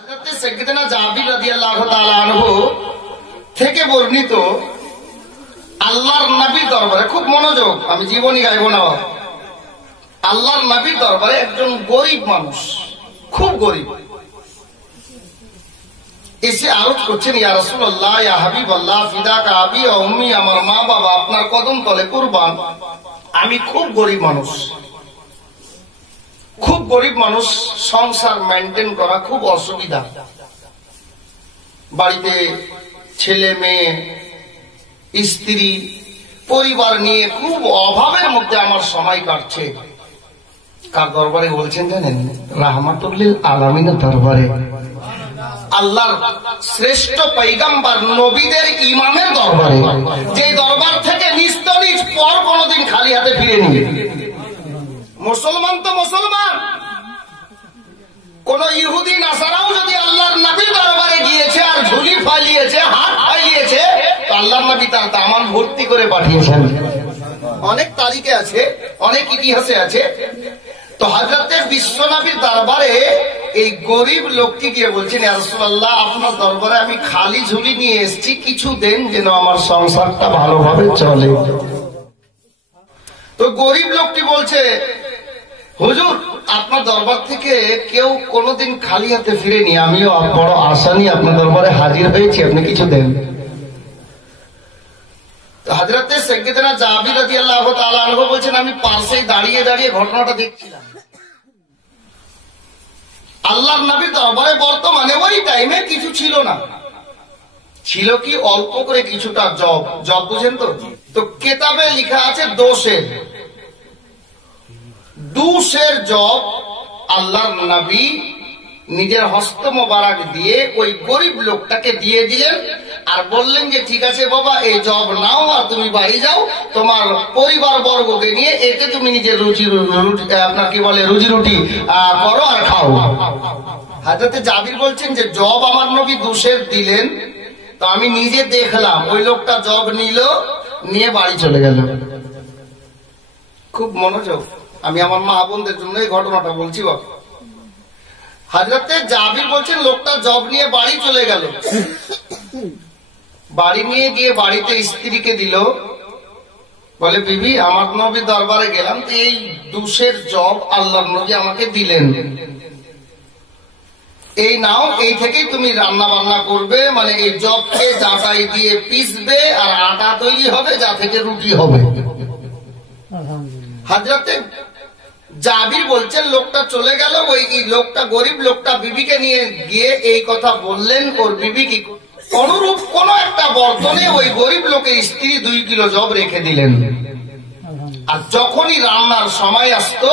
সাইয়্যিদনা জাবির রাদিয়াল্লাহু তাআলা আনহু থেকে বর্ণিত আল্লাহর নবীর দরবারে, খুব মনোযোগ, আমি জীবনী গাইব না, আল্লাহর নবীর দরবারে একজন গরিব মানুষ, খুব গরিব, এসে আরজ করছেন, ইয়া রাসূলুল্লাহ, ইয়া হাবিবাল্লাহ, ফিদাকা আবি ওয়া উম্মি, আমার মা বাবা আপনার কদম তলে কুরবান, আমি খুব গরিব মানুষ, খুব গরিব মানুষ, সংসার মেনটেন করা খুব অসুবিধা, বাড়িতে ছেলে মেয়ে স্ত্রী পরিবার নিয়ে খুব অভাবের মধ্যে আমার সময় কাটছে। কার দরবারে বলছেন জানেন? রাহমাতুল লিল আলামিনের দরবারে, আল্লাহর শ্রেষ্ঠ পয়গম্বর নবীদের ইমামের দরবারে, যে দরবার থেকে নিস্তনিজ পর কোনদিন খালি হাতে ফিরেনি। মুসলমান তো মুসলমান, কোন ইহুদি নাসারাও যদি আল্লাহর নবীর দরবারে গিয়েছে আর ঝুলি ফালিয়েছে, হাত ফালিয়েছে, তো আল্লাহর নবী তার দামান ভর্তি করে পাঠিয়েছেন। অনেক তারিখে আছে, অনেক ইতিহাসে আছে। তো হযরতে বিশ্বনবীর দরবারে এই গরিব লোকটি গিয়ে বলছেন, ইয়া রাসূলুল্লাহ, আপনার দরবারে আমি খালি ঝুলি নিয়ে এসেছি, কিছু দেন যেন আমার সংসারটা ভালোভাবে চলে। তো গরিব লোকটি বলছে, হুজুর, আপনার দরবার থেকে কেউ কোনোদিন খালি হাতে ফিরেনি, আমিও বড় আশা নিয়ে আপনার দরবারে হাজির হয়েছি, আপনি কিছু দেন। হযরতে সাইয়্যিদনা জাবির রাদিয়াল্লাহু তাআলা আনহু বলছেন, আমি পাশে দাঁড়িয়ে দাঁড়িয়ে ঘটনাটা দেখছিলাম। আল্লাহর নবীর দরবারে বর্তমানে ওই টাইমে কিছু ছিল না, ছিল কি অল্প করে কিছুটা জব, জব বুঝেন তো? তো কেতাবে লেখা আছে দুশের জব আল্লাহর নবী নিজের হস্ত মোবারক দিয়ে ওই গরিব লোকটাকে দিয়ে দিলেন, আর বললেন যে ঠিক আছে বাবা, এই জব নাও আর তুমি বাড়ি যাও, তোমার পরিবার বর্গকে নিয়ে এতে তুমি নিজের রুজি আপনার কি বলে রুজি রুটি করো আর খাও। হযরতে জাবির বলছেন যে জব আমার নবী দুশের দিলেন, তো আমি নিজে দেখলাম ওই লোকটা জব নিল, নিয়ে বাড়ি চলে গেল। খুব মনোযোগ, আমি আমার মা বোনদের জন্য এই ঘটনাটা বলছি। বাবা, হযরতে জাবির বলছেন লোকটা জব নিয়ে বাড়ি চলে গেল, বাড়ি নিয়ে গিয়ে বাড়িতে স্ত্রীকে দিল, বলে বিবি, আমার নবীর দরবারে গেলাম, তো এই দুশের জব আল্লাহর নবী আমাকে দিলেন, এই নাও, এই থেকেই তুমি রান্না বান্না করবে, মানে এই জবকে জাঁটাই দিয়ে পিসবে আর আটা তৈরি হবে, যা থেকে রুটি হবে। হযরতে জাবির বলছেন লোকটা চলে গেল, ওই লোকটা গরিব লোকটা বিবিকে নিয়ে গিয়ে এই কথা বললেন ওর বিবি কি অনুরূপ কোন একটা বর্তনে ওই গরিব লোকের স্ত্রী 2 কিলো জব রেখে দিলেন। আর যখনই রান্নার সময় আসতো,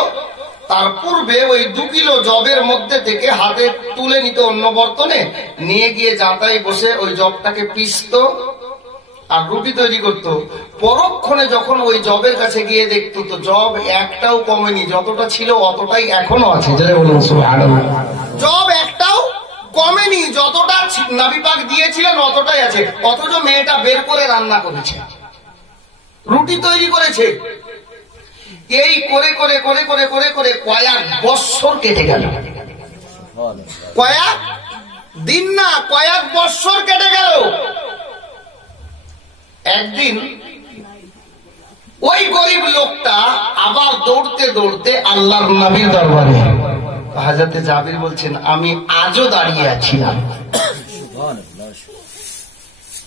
তার পূর্বে ওই 2 কিলো জবের মধ্যে থেকে হাতে তুলে নিত অন্য বর্তনে, নিয়ে গিয়ে জাঁতাই বসে ওই জবটাকে পিসতো আর রুটি তৈরি করতো। পরক্ষণে যখন ওই জবের কাছে গিয়ে দেখতো, তো জব একটাও কমেনি, যতটা ছিল অতটাই এখনো আছে। জব একটাও কমেনি, যতটা নবী পাক দিয়েছিলেন অতটাই আছে। অথচ মেয়েটা বের করে রান্না করেছে, রুটি তৈরি করেছে। এই করে করে করে করে করে করে কয়েক বৎসর কেটে গেল, কয়েক দিন না, কয়েক বৎসর কেটে গেল। একদিন ওই গরিব লোকটা আবার দৌড়তে দৌড়তে আল্লাহর নবীর দরবারে, হযরতে জাবির বলছেন আমি আজও দাঁড়িয়ে আছি।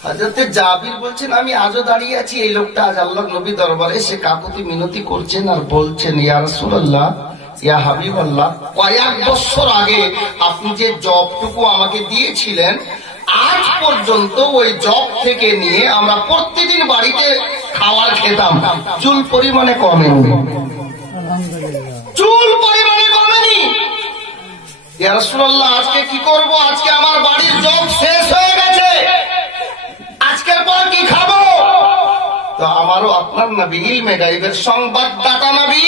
হযরতে জাবির বলছেন আমি আজও দাঁড়িয়ে আছি। এই লোকটা আজ আল্লাহর নবীর দরবারে সে কাকুতি মিনতি করছেন আর বলছেন, ইয়া রাসূলুল্লাহ, ইয়া হাবিবাল্লাহ, কয়েক বছর আগে আপনি যে জবটুকু আমাকে দিয়েছিলেন, আজ পর্যন্ত ওই জব থেকে নিয়ে আমরা প্রতিদিন বাড়িতে খাবার খেতাম, চুল পরিমাণে কমেনি, চুল পরিমাণে কমেনি। ইয়া রাসূলুল্লাহ, আজকে কি করব? আজকে আমার বাড়ির জব শেষ হয়ে গেছে, আজকের পর কি খাবো? তো আমারও আপনার নবী ইলমে গায়বের সংবাদদাতা নবী,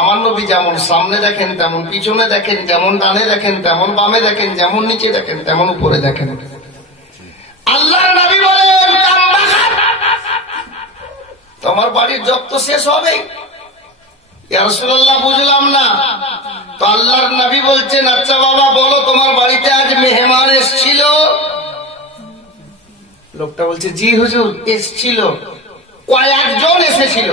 আমার নবী যেমন সামনে দেখেন তেমন পিছনে দেখেন, যেমন ডানে দেখেন তেমন বামে দেখেন, যেমন নিচে দেখেন তেমন উপরে দেখেন। আল্লাহর নবী বলেন, তোমার বাড়ির জব তো শেষ হবে। ইয়া রাসূলুল্লাহ, বুঝলাম না। তো আল্লাহর নবী বলছেন, আচ্ছা বাবা বলো তোমার বাড়িতে আজ মেহমান এসেছিল? লোকটা বলছে, জি হুজুর এসেছিল। কয়েকজন এসেছিল?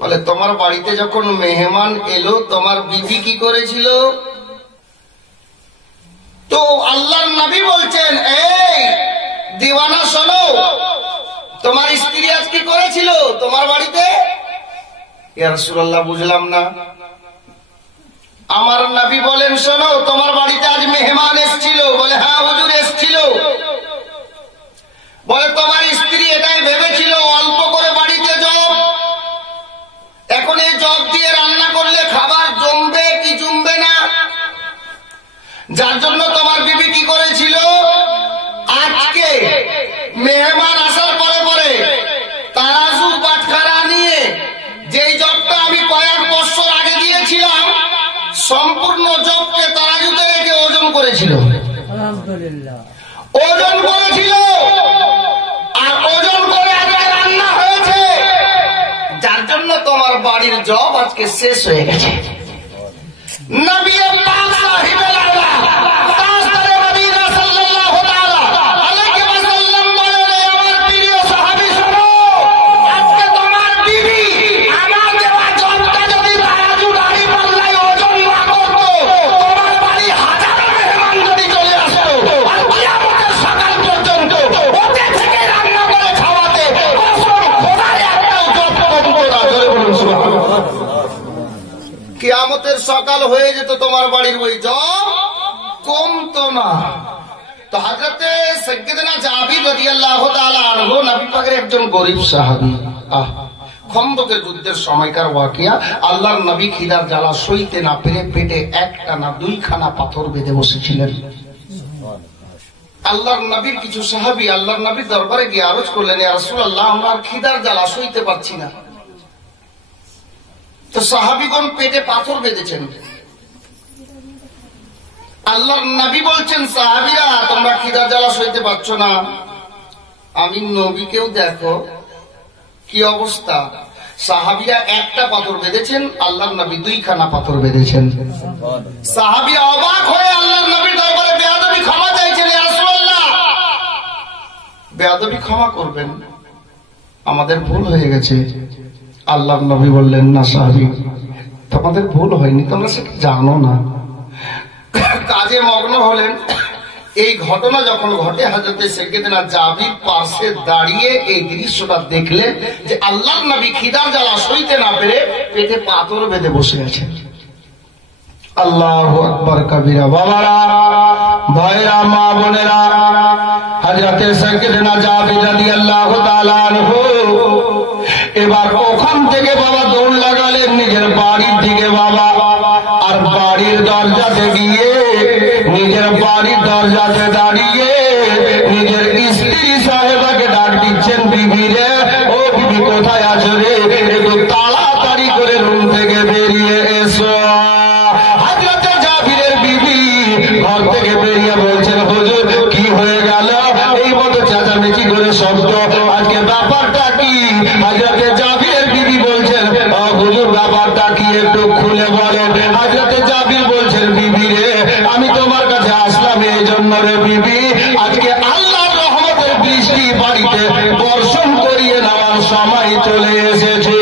বলে, তোমার বাড়িতে যখন মেহমান এলো তোমার বিবি কি করেছিল? তো আল্লাহর নবী বলছেন, এই দিওয়ানা শোনো, তোমার স্ত্রী আজ কি করেছিল তোমার বাড়িতে? ইয়া রাসূলুল্লাহ বুঝলাম না। আমার নবী বলেন, শোনো, তোমার বাড়িতে আজ মেহমান এসেছিল? বলে, হ্যাঁ হুজুর এসেছিল। বলে, তোমার স্ত্রী এটাই ভেবেছিল অল্প করে বাড়িতে জব, এখন এই জব দিয়ে রান্না করলে খাবার জমবে কি জমবে না, যার জন্য তোমার বিবি কি করেছিল, আজকে মেহমান আসার পরে পরে তারাজু বাটখারা নিয়ে যেই জবটা আমি কয়েক বছর আগে দিয়েছিলাম সম্পূর্ণ জবকে তারাজুতে রেখে ওজন করেছিল। আলহামদুলিল্লাহ, ওজন করেছিল, আর ওজন করে আজকে রান্না হয়েছে, যার জন্য তোমার বাড়ির জব আজকে শেষ হয়ে গেছে। নবী পাক সাহিবুল আলা তাসরে মদিনা সাল্লাল্লাহু তাআলা আলাইহি ওয়াসাল্লাম বলেন, আমার প্রিয় সাহাবী শোনো, আজকে তোমার বিবি আমার দেওয়া জবটা যদি তারাজু দাড়ি পাল্লায় ওজন না করত, তোমার বাড়ি হাজারো মেহমান যদি চলে আসতো আর কিয়ামতের সকাল পর্যন্ত ওতে থেকে রান্না করে খাওয়াতে কসম খোদার একটাও জব কমতো না। জোরে বলুন সুবহানাল্লাহ। কিয়ামতের সকাল হয়ে যেত, তোমার বাড়ির ওই জব কমতো না। তো হযরতে সাইয়্যিদনা জাবির রাদিয়াল্লাহু তাআলা আনহু নবী পাকের একজন গরীব সাহাবী। খন্দকের যুদ্ধের সময়কার ওয়াকিয়া। আল্লাহর নবী খিদার জ্বালা সইতে না পেরে পেটে একটা না দুইখানা পাথর বেঁধে বসেছিলেন। আল্লাহর নবীর কিছু সাহাবী আল্লাহর নবীর দরবারে গিয়ে আরজ করলেন, ইয়া রাসূলুল্লাহ, আমরা আর খিদার জ্বালা সইতে পারছি না। তো সাহাবীগণ পেটে পাথর বেঁধেছেন। আল্লাহর নবী বলছেন, সাহাবীরা তোমরা খিদা জ্বালা সইতে পারছো না, আমি নবীকেও দেখো কি অবস্থা। সাহাবীরা একটা পাথর বেঁধেছেন, আল্লাহর নবী দুইখানা পাথর বেঁধেছেন। সাহাবীরা অবাক হয়ে আল্লাহর নবীর দরবারে বেয়াদবি ক্ষমা চাইছেন, ইয়া রাসূলুল্লাহ বেয়াদবি ক্ষমা করবেন, আমাদের ভুল হয়ে গেছে। আল্লাহর নবী বললেন, না সাহাবী, তোমাদের ভুল হয়নি, তোমরা সেটা জানো না। কাজে মগ্ন হলেন। এই ঘটনা যখন ঘটে, হযরতে সাইয়্যিদনা জাবির পাশে দাঁড়িয়ে এই দৃশ্যটা দেখলেন যে আল্লাহর নবী খিদার জ্বালা সইতে না পেরে পেটে পাথর বেঁধে বসে আছেন। আল্লাহু আকবার কবিরা। বাবারা, ভাইরা, মা বোনেরা, হযরতে সাইয়্যিদনা জাবির রাদিয়াল্লাহু তাআলা আনহু এবার ওখান থেকে বাবা দৌড় লাগালেন নিজের বাড়ির দিকে বাবা। আর বাড়ির দরজাতে গিয়ে, নিজের বাড়ির দরজাতে দাঁড়িয়ে নিজের স্ত্রী সাহেবাকে ডাক দিচ্ছেন, বিবি রে, ও বিবি কোথায় আছো রে, একটু তাড়াতাড়ি করে রুম থেকে বেরিয়ে এসো। হযরতে জাবিরের বিবি ঘর থেকে বেরিয়ে বলছেন, হুজুর কি হয়ে গেল, এই মতো চেঁচামেচি করে শব্দ, আজকে ব্যাপারটা কি? হযরতে জাবিরের বিবি বলছেন, হুজুর ব্যাপারটা কি একটু খুলে বলেন। হযরতে জাবির বলছেন, বিবি রে, আমি তোমার কাছে আসলাম এই জন্য রে বিবি, আজকে আল্লাহর রহমতের বৃষ্টি বাড়িতে বর্ষণ করিয়ে নেওয়ার সময় চলে এসেছে।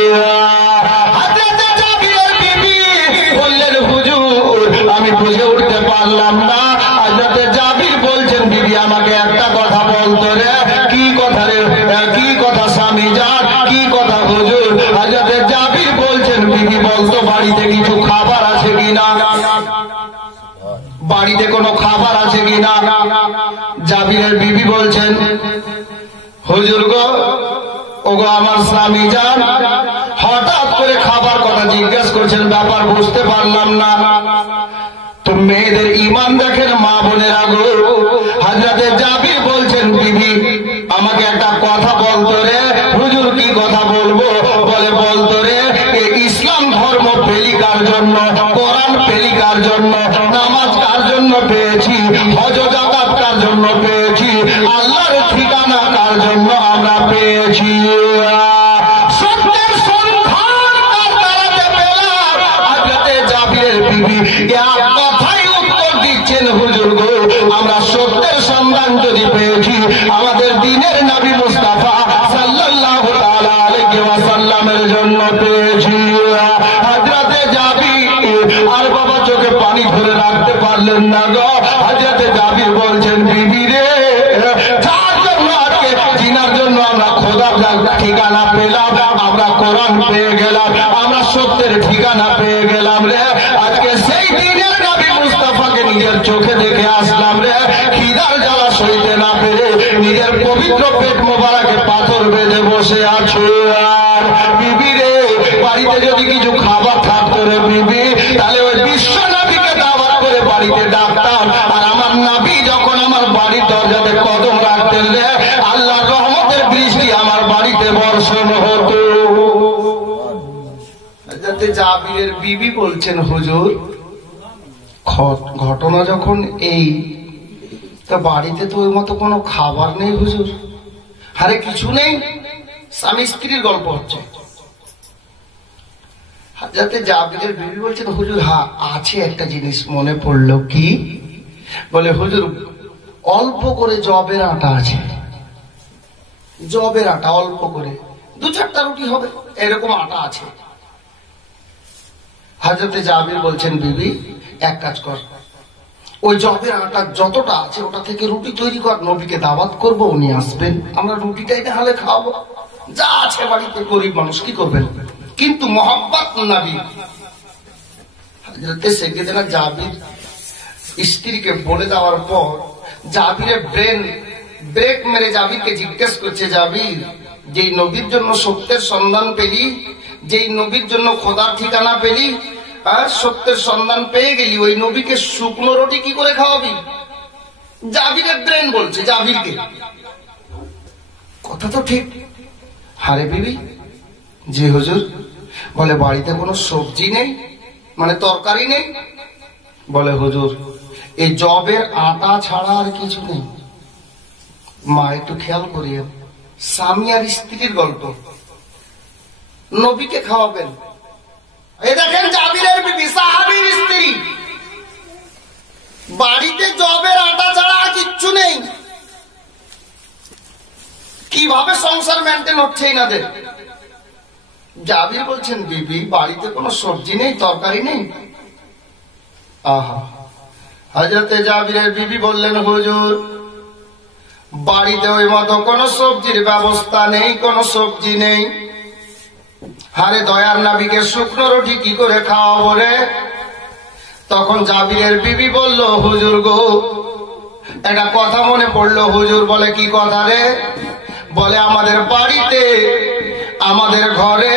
হযরতে জাবিরের বিবি বললেন, হুজুর আমি বুঝে উঠতে পারলাম না। হযরতে জাবির বলছেন, বিবি আমাকে একটা কথা বলতো রে। কি কথা রে? কি কথা স্বামী যান, কি কথা হুজুর? হযরতে জাবির বলছেন, বিবি বলতো বাড়িতে কিছু খাবার আছে কিনা, বাড়িতে কোনো খাবার আছে কিনা। জাবিরের বিবি বলছেন, হুজুর গো, ওগো আমার স্বামী যান, হঠাৎ করে খাবার কথা জিজ্ঞেস করছেন, ব্যাপার বুঝতে পারলাম না। তো মেয়েদের ঈমান দেখেন মা বোনেরা গো। হযরতে জাবির বলছেন, বিবি আমাকে একটা কথা বলতো রে। হুজুর কি কথা বলবো? বলে বলতো রে, ইসলাম ধর্ম পেলি কার জন্য, কোরআন পেলি কার জন্য, নামাজ কার জন্য পেয়েছি, হজ যাকাত কার জন্য পেয়েছি, আল্লাহর ঠিকানা কার জন্য আমরা পেয়েছি, সত্যের সন্ধান কার দ্বারাতে পেলাম। হযরতে জাবির জন্য পেয়েছি। হযরতে জাবির আর বাবা চোখে পানি ধরে রাখতে পারলেন না গো। হযরতে জাবির বলছেন, বিবি রে, যার জন্য আজকে জিনার জন্য আমরা খোদার ঠিকানা পেলাম, আমরা কোরআন পেয়ে গেলাম, আমরা সত্যের ঠিকানা পেয়ে গেলাম রে। আজকে সেই দিনের নবী মুস্তাফাকে নিজের চোখে দেখে আসলাম রে। খিদার জ্বালা সইতে না পেরে নিজের পবিত্র পেট মোবারকে পাথর বেঁধে বসে আছে। আর বিবি রে, বাড়িতে যদি কিছু খাবার থাকতো রে বিবি, তাহলে ওই বিশ্ব নবীকে দাওয়াত করে বাড়িতে ডাকতাম। আর আমার নবী যখন আমার বাড়ির দরজাতে কদম রাখতেন রে, আল্লাহর রহমতের বৃষ্টি আমার বাড়িতে বর্ষণ হতো। হযরতে জাবিরের বিবি বলছেন, হুজুর ঘটনা যখন এই, তা বাড়িতে তো ওই মতো কোনো খাবার নেই হুজুর। আরে কিছু নেই, স্বামী স্ত্রীর গল্প হচ্ছে। হযরতে জাবিরের বিবি বলছেন, হুজুর হ্যাঁ আছে একটা জিনিস মনে পড়লো। কি? বলে, হুজুর অল্প করে জবের আটা আছে, জবের আটা অল্প করে 2-4টা রুটি হবে এরকম আটা আছে। হযরতে জাবির বলছেন, বিবি এক কাজ কর, ওই জবের আটা যতটা আছে ওটা থেকে রুটি তৈরি কর, নবীকে দাওয়াত করবো, উনি আসবেন, আমরা রুটিটাই তাহলে খাওয়াবো। যা আছে বাড়িতে, গরিব মানুষ কি করবেন। কিন্তু মোহাম্মত নবী হযরতে সাইয়েদনা জাবির স্ত্রীকে বলে দেওয়ার পর জাবিরের ব্রেন ব্রেক মেরে জাবিরকে জিজ্ঞেস করছে, জাবির যেই নবীর জন্য সত্যের সন্ধান পেলি, যেই নবীর জন্য খোদার ঠিকানা পেলি, সত্যের সন্ধান পেয়ে গেলি, ওই নবীকে শুকনো রুটি কি করে খাওয়াবি? জাবিরের ব্রেন বলছে জাবিরকে, কথা তো ঠিক। হারে বিবি, জি হুজুর। বলে, বাড়িতে কোনো সবজি নেই, মানে তরকারি নেই? বলে, হুজুর এই জবের আটা ছাড়া আর কিছু নেই। মা একটু খেয়াল করিয়ে, স্বামী আর স্ত্রীর গল্প, নবীকে খাওয়াবেন। এই দেখেন জাবিরের বিবি, সাহাবীর স্ত্রী, বাড়িতে জবের আটা ছাড়া আর কিচ্ছু নেই। কিভাবে সংসার মেনটেন হচ্ছে এনাদের? জাবির বলছেন, বিবি বাড়িতে কোনো সবজি নেই, তরকারি নেই। আহা, হযরতে জাবিরের বিবি বললেন, হুজুর বাড়িতে ওই মতো কোনো সবজির ব্যবস্থা নেই, কোনো সবজি নেই। হারে দয়ার নবীকে শুকনো রুটি কি করে খাওয়াবো রে? তখন জাবিরের বিবি বলল, হুজুর গো একটা কথা মনে পড়লো হুজুর। বলে, কি কথা রে? বলে, আমাদের বাড়িতে, আমাদের ঘরে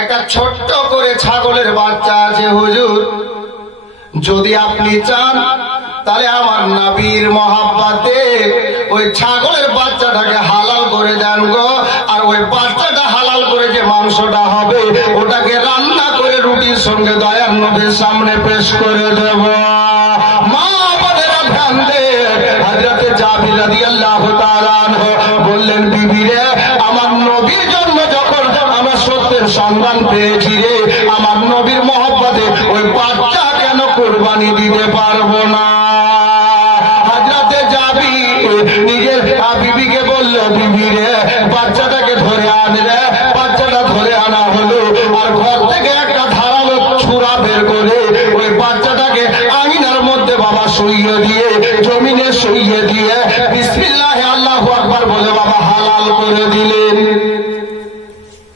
একটা ছোট্ট করে ছাগলের বাচ্চা আছে হুজুর। যদি আপনি চান তাহলে আমার নবীর মহাব্বতে ওই ছাগলের বাচ্চাটাকে হালাল করে দেন গো। আর ওই বাচ্চাটা হালাল করে যে মাংসটা হবে ওটাকে রান্না করে রুটির সঙ্গে দয়ার নবীর সামনে পেশ করে দেব। মা বোনেরা ধ্যান দে। হযরতে জাবির রাদিয়াল্লাহু তাআলা আনহু বললেন, বিবি রে, আমার নবীর জন্য যখন আমরা সত্যের সন্ধান পেয়েছি রে, আমার নবীর মহব্বতে ওই বাচ্চা কেন কুরবানি দিতে পারবো না? হযরতে জাবির নিজের বিবিকে বলল, বিবি রে বাচ্চাটাকে ধরে আন রে। বাচ্চাটা ধরে আনা হলো, আর ঘর থেকে একটা ধারালো ছুরা বের করে ওই বাচ্চাটাকে আঙিনার মধ্যে বাবা শুইয়ে দিয়ে, জমিনে শুইয়ে দিয়ে বিসমিল্লাহ আল্লাহু আকবার বলে বাবা হালাল করে দিলেন।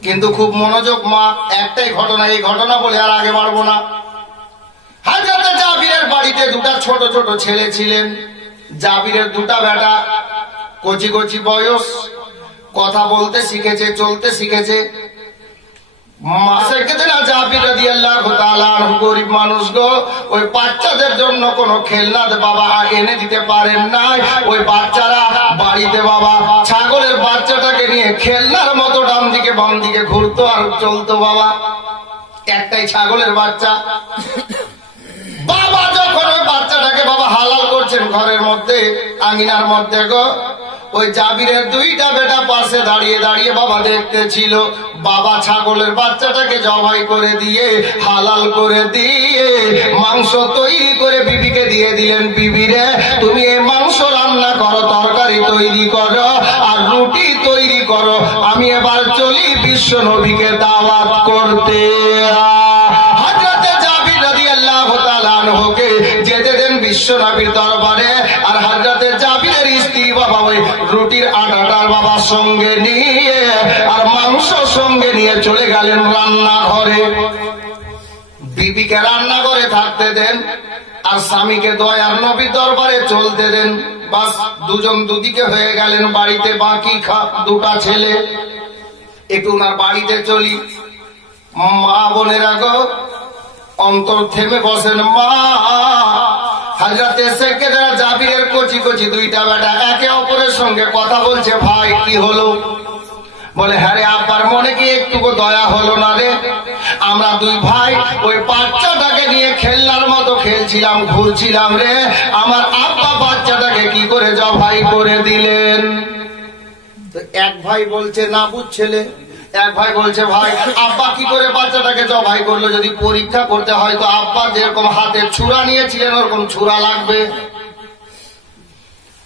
কিন্তু খুব মনোযোগ মা, একটাই ঘটনা, এই ঘটনা বলে আর আগে বাড়বো না। হযরতে জাবিরের বাড়িতে দুটা ছোট ছোট ছেলে ছিলেন। জাবিরের দুটা বেটা, কচি কচি বয়স, কথা বলতে শিখেছে, চলতে শিখেছে। জাবির রাদিয়াল্লাহু তাআলা গরিব মানুষ গো, ওই বাচ্চাদের জন্য কোনো খেলনা বাবা এনে দিতে পারেন নাই। ওই বাচ্চারা বাড়িতে বাবা ছাগলের বাচ্চাটাকে নিয়ে খেলনার মতো ডান দিকে বাম দিকে ঘুরতো আর চলতো বাবা। একটাই ছাগলের বাচ্চা। বাবা যখন ওই বাচ্চাটাকে বাবা হালাল করছেন ঘরের মধ্যে, আঙিনার মধ্যে গো, ওই জাবিরের দুইটা বেটা পাশে দাঁড়িয়ে দাঁড়িয়ে বাবা দেখতেছিল। বাবা ছাগলের বাচ্চাটাকে জবাই করে দিয়ে, হালাল করে দিয়ে, মাংস তৈরি করে বিবিকে দিয়ে দিলেন। বিবি রে, তুমি এই মাংস রান্না করো, তরকারি তৈরি করো, আর রুটি তৈরি করো, আমি এবার চলি বিশ্ব নবীকে দাওয়াত রান্নাঘরে। বিবিকে রান্নাঘরে থাকতে দেন আর স্বামীকে দয়ার নবী দরবারে চলতে দেন। বাস দুজন দুদিকে হয়ে গেলেন, বাড়িতে বাকি দুটা ছেলে। একটু ওনার বাড়িতে চলি। মা বোনেরা গো, অন্তর থেমে বসেন। মা হযরতে সেকেদার জাবিরের কচি কচি দুইটা বেটা একে অপরের সঙ্গে কথা বলছে। ভাই কি হলো? বলে হ্যাঁ রে, আব্বার মনে কি একটুকু দয়া হলো না রে? আমরা দুই ভাই ওই বাচ্চাটাকে নিয়ে খেলনার মতো খেলছিলাম, ঘুরছিলাম রে, আমার আব্বা বাচ্চাটাকে কি করে জবাই করে দিলেন। তো এক ভাই বলছে না বুঝছেলে, এক ভাই বলছে ভাই আব্বা কি করে বাচ্চাটাকে জবাই করলো? যদি পরীক্ষা করতে হয় তো আব্বা যেরকম হাতে ছুরা নিয়েছিলেন ওরকম ছুরা লাগবে।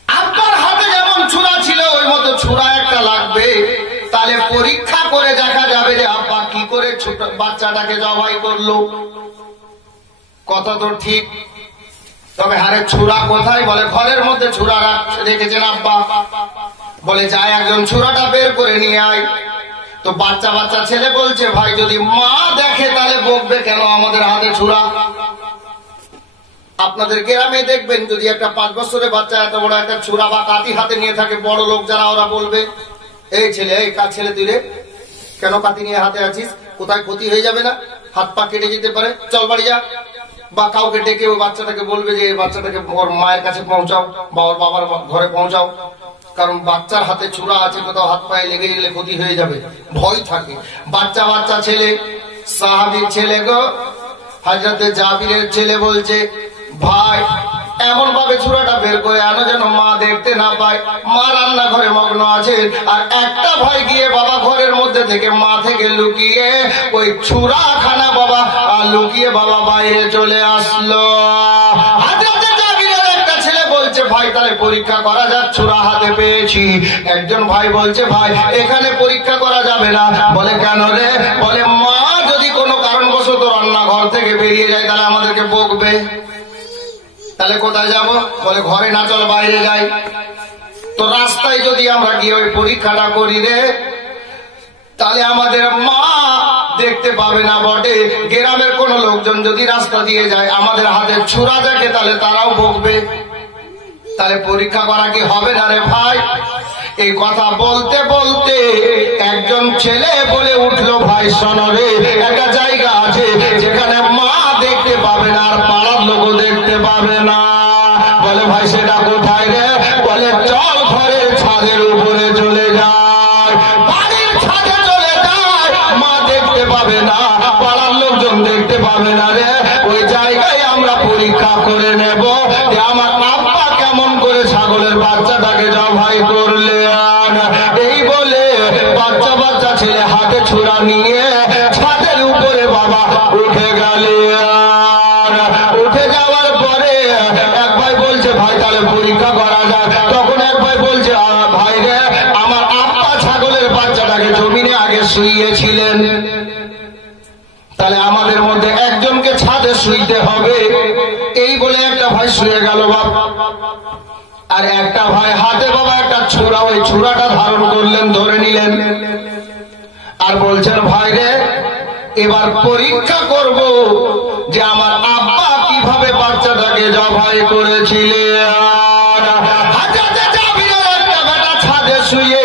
আব্বার হাতে যেমন ছুরা ছিল ওই মতো ছুরা একটা লাগবে, তাহলে পরীক্ষা করে দেখা যাবে যে আব্বা কি করে বাচ্চাটাকে জবাই করলো। কথা তো ঠিক, তবে হারে ছুরা কোথায়? বলে ঘরের মধ্যে ছুরা রেখেছেন আব্বা। বলে যাই একজন ছুরাটা বের করে নিয়ে আয়। তো বাচ্চা বাচ্চা ছেলে বলছে ভাই যদি মা দেখে তাহলে বকবে কেন আমাদের হাতে ছুরা? আপনাদের গ্রামে দেখবেন যদি একটা 5 বছরের বাচ্চা এত বড় একটা ছুরা বা কাতি হাতে নিয়ে থাকে, বড় লোক যারা ওরা বলবে এই ছেলে, এই কাজ ছেলে তুই রে, কেন কাতি নিয়ে হাতে আছিস? কোথায় ক্ষতি হয়ে যাবে না? হাত পা কেটে যেতে পারে, চল বাড়ি যা। বা কাউকে ডেকে ওই বাচ্চাটাকে বলবে যে বাচ্চাটাকে ওর মায়ের কাছে পৌঁছাও বা ওর বাবার ঘরে পৌঁছাও, কারণ বাচ্চার হাতে ছুরা আছে, কোথাও হাত পায়ে লেগে গেলে ক্ষতি হয়ে যাবে, ভয় থাকে। বাচ্চা বাচ্চা ছেলে, সাহাবীর ছেলে গো, হযরতে জাবিরের ছেলে বলছে ভাই এমন ভাবে ছুরাটা বের করে আনো যেন মা দেখতে না পায়। মা রান্নাঘরে মগ্ন আছে, আর একটা ভাই গিয়ে বাবা ঘরের মধ্যে থেকে মা থেকে লুকিয়ে ওই ছুরা খানা বাবা লুকিয়ে বাবা বাইরে চলে আসলো। হযরতে জাবিরের একটা ছেলে বলছে ভাই তাহলে পরীক্ষা করা যাক, ছুরা হাতে পেয়েছি। একজন ভাই বলছে ভাই এখানে পরীক্ষা করা যাবে না। বলে কেন রে? বলে মা যদি কোনো কারণবশত রান্নাঘর থেকে বেরিয়ে যায় তাহলে আমাদেরকে বকবে। তাহলে কোথায় যাব? বলে ঘরে না, চল বাইরে যাই। তো রাস্তায় যদি আমরা গিয়ে ওই পরীক্ষাটা করি রে, তাহলে আমাদের মা দেখতে পাবে না বটে, গ্রামের কোন লোকজন যদি রাস্তা দিয়ে যায় আমাদের হাতে ছুরা দেখে তাহলে তারাও বকবে। তাহলে পরীক্ষা করা কি হবে না রে ভাই? এই কথা বলতে বলতে একজন ছেলে বলে উঠলো ভাই শোনো রে, একটা জায়গা আছে যেখানে মা দেখতে পাবে না আর পাড়ার লোকও দেখতে পাবে না। বলে ভাই সেটা কোথায় রে? বলে চল ঘরের ছাদের উপরে চলে যায়। বাড়ির ছাদে চলে যায়, মা দেখতে পাবে না, পাড়ার লোকজন দেখতে পাবে না রে। ওই জায়গায় আমরা পরীক্ষা করে নেব যে আমার আব্বা কেমন করে ছাগলের বাচ্চাটাকে জবাই করলে। এই বলে বাচ্চা বাচ্চা ছেলে হাতে ছুরা নিয়ে ছাদের উপরে বাবা উঠে গেলে। উঠে যাওয়ার পরে এক ভাই বলছে ভাই তাহলে পরীক্ষা করা যায়। তখন এক ভাই বলছে ভাই রে আমার আব্বা ছাগলের বাচ্চাটাকে জমিনে আগে শুইয়েছিলেন, তাহলে আমাদের মধ্যে একজনকে ছাদে শুইতে হবে। এই বলে একটা ভাই শুয়ে গেল বাবা, আর একটা ভাই হাতে বাবা একটা ছুরা, ওই ছুরাটা ধারণ করলেন, ধরে নিলেন আর বলছেন ভাই রে এবার পরীক্ষা করব যে আমার আব্বা কিভাবে বাচ্চাটাকে জবাই করেছিলেন। হযরতে জাবিরের একটা বেটা ছাদে শুয়ে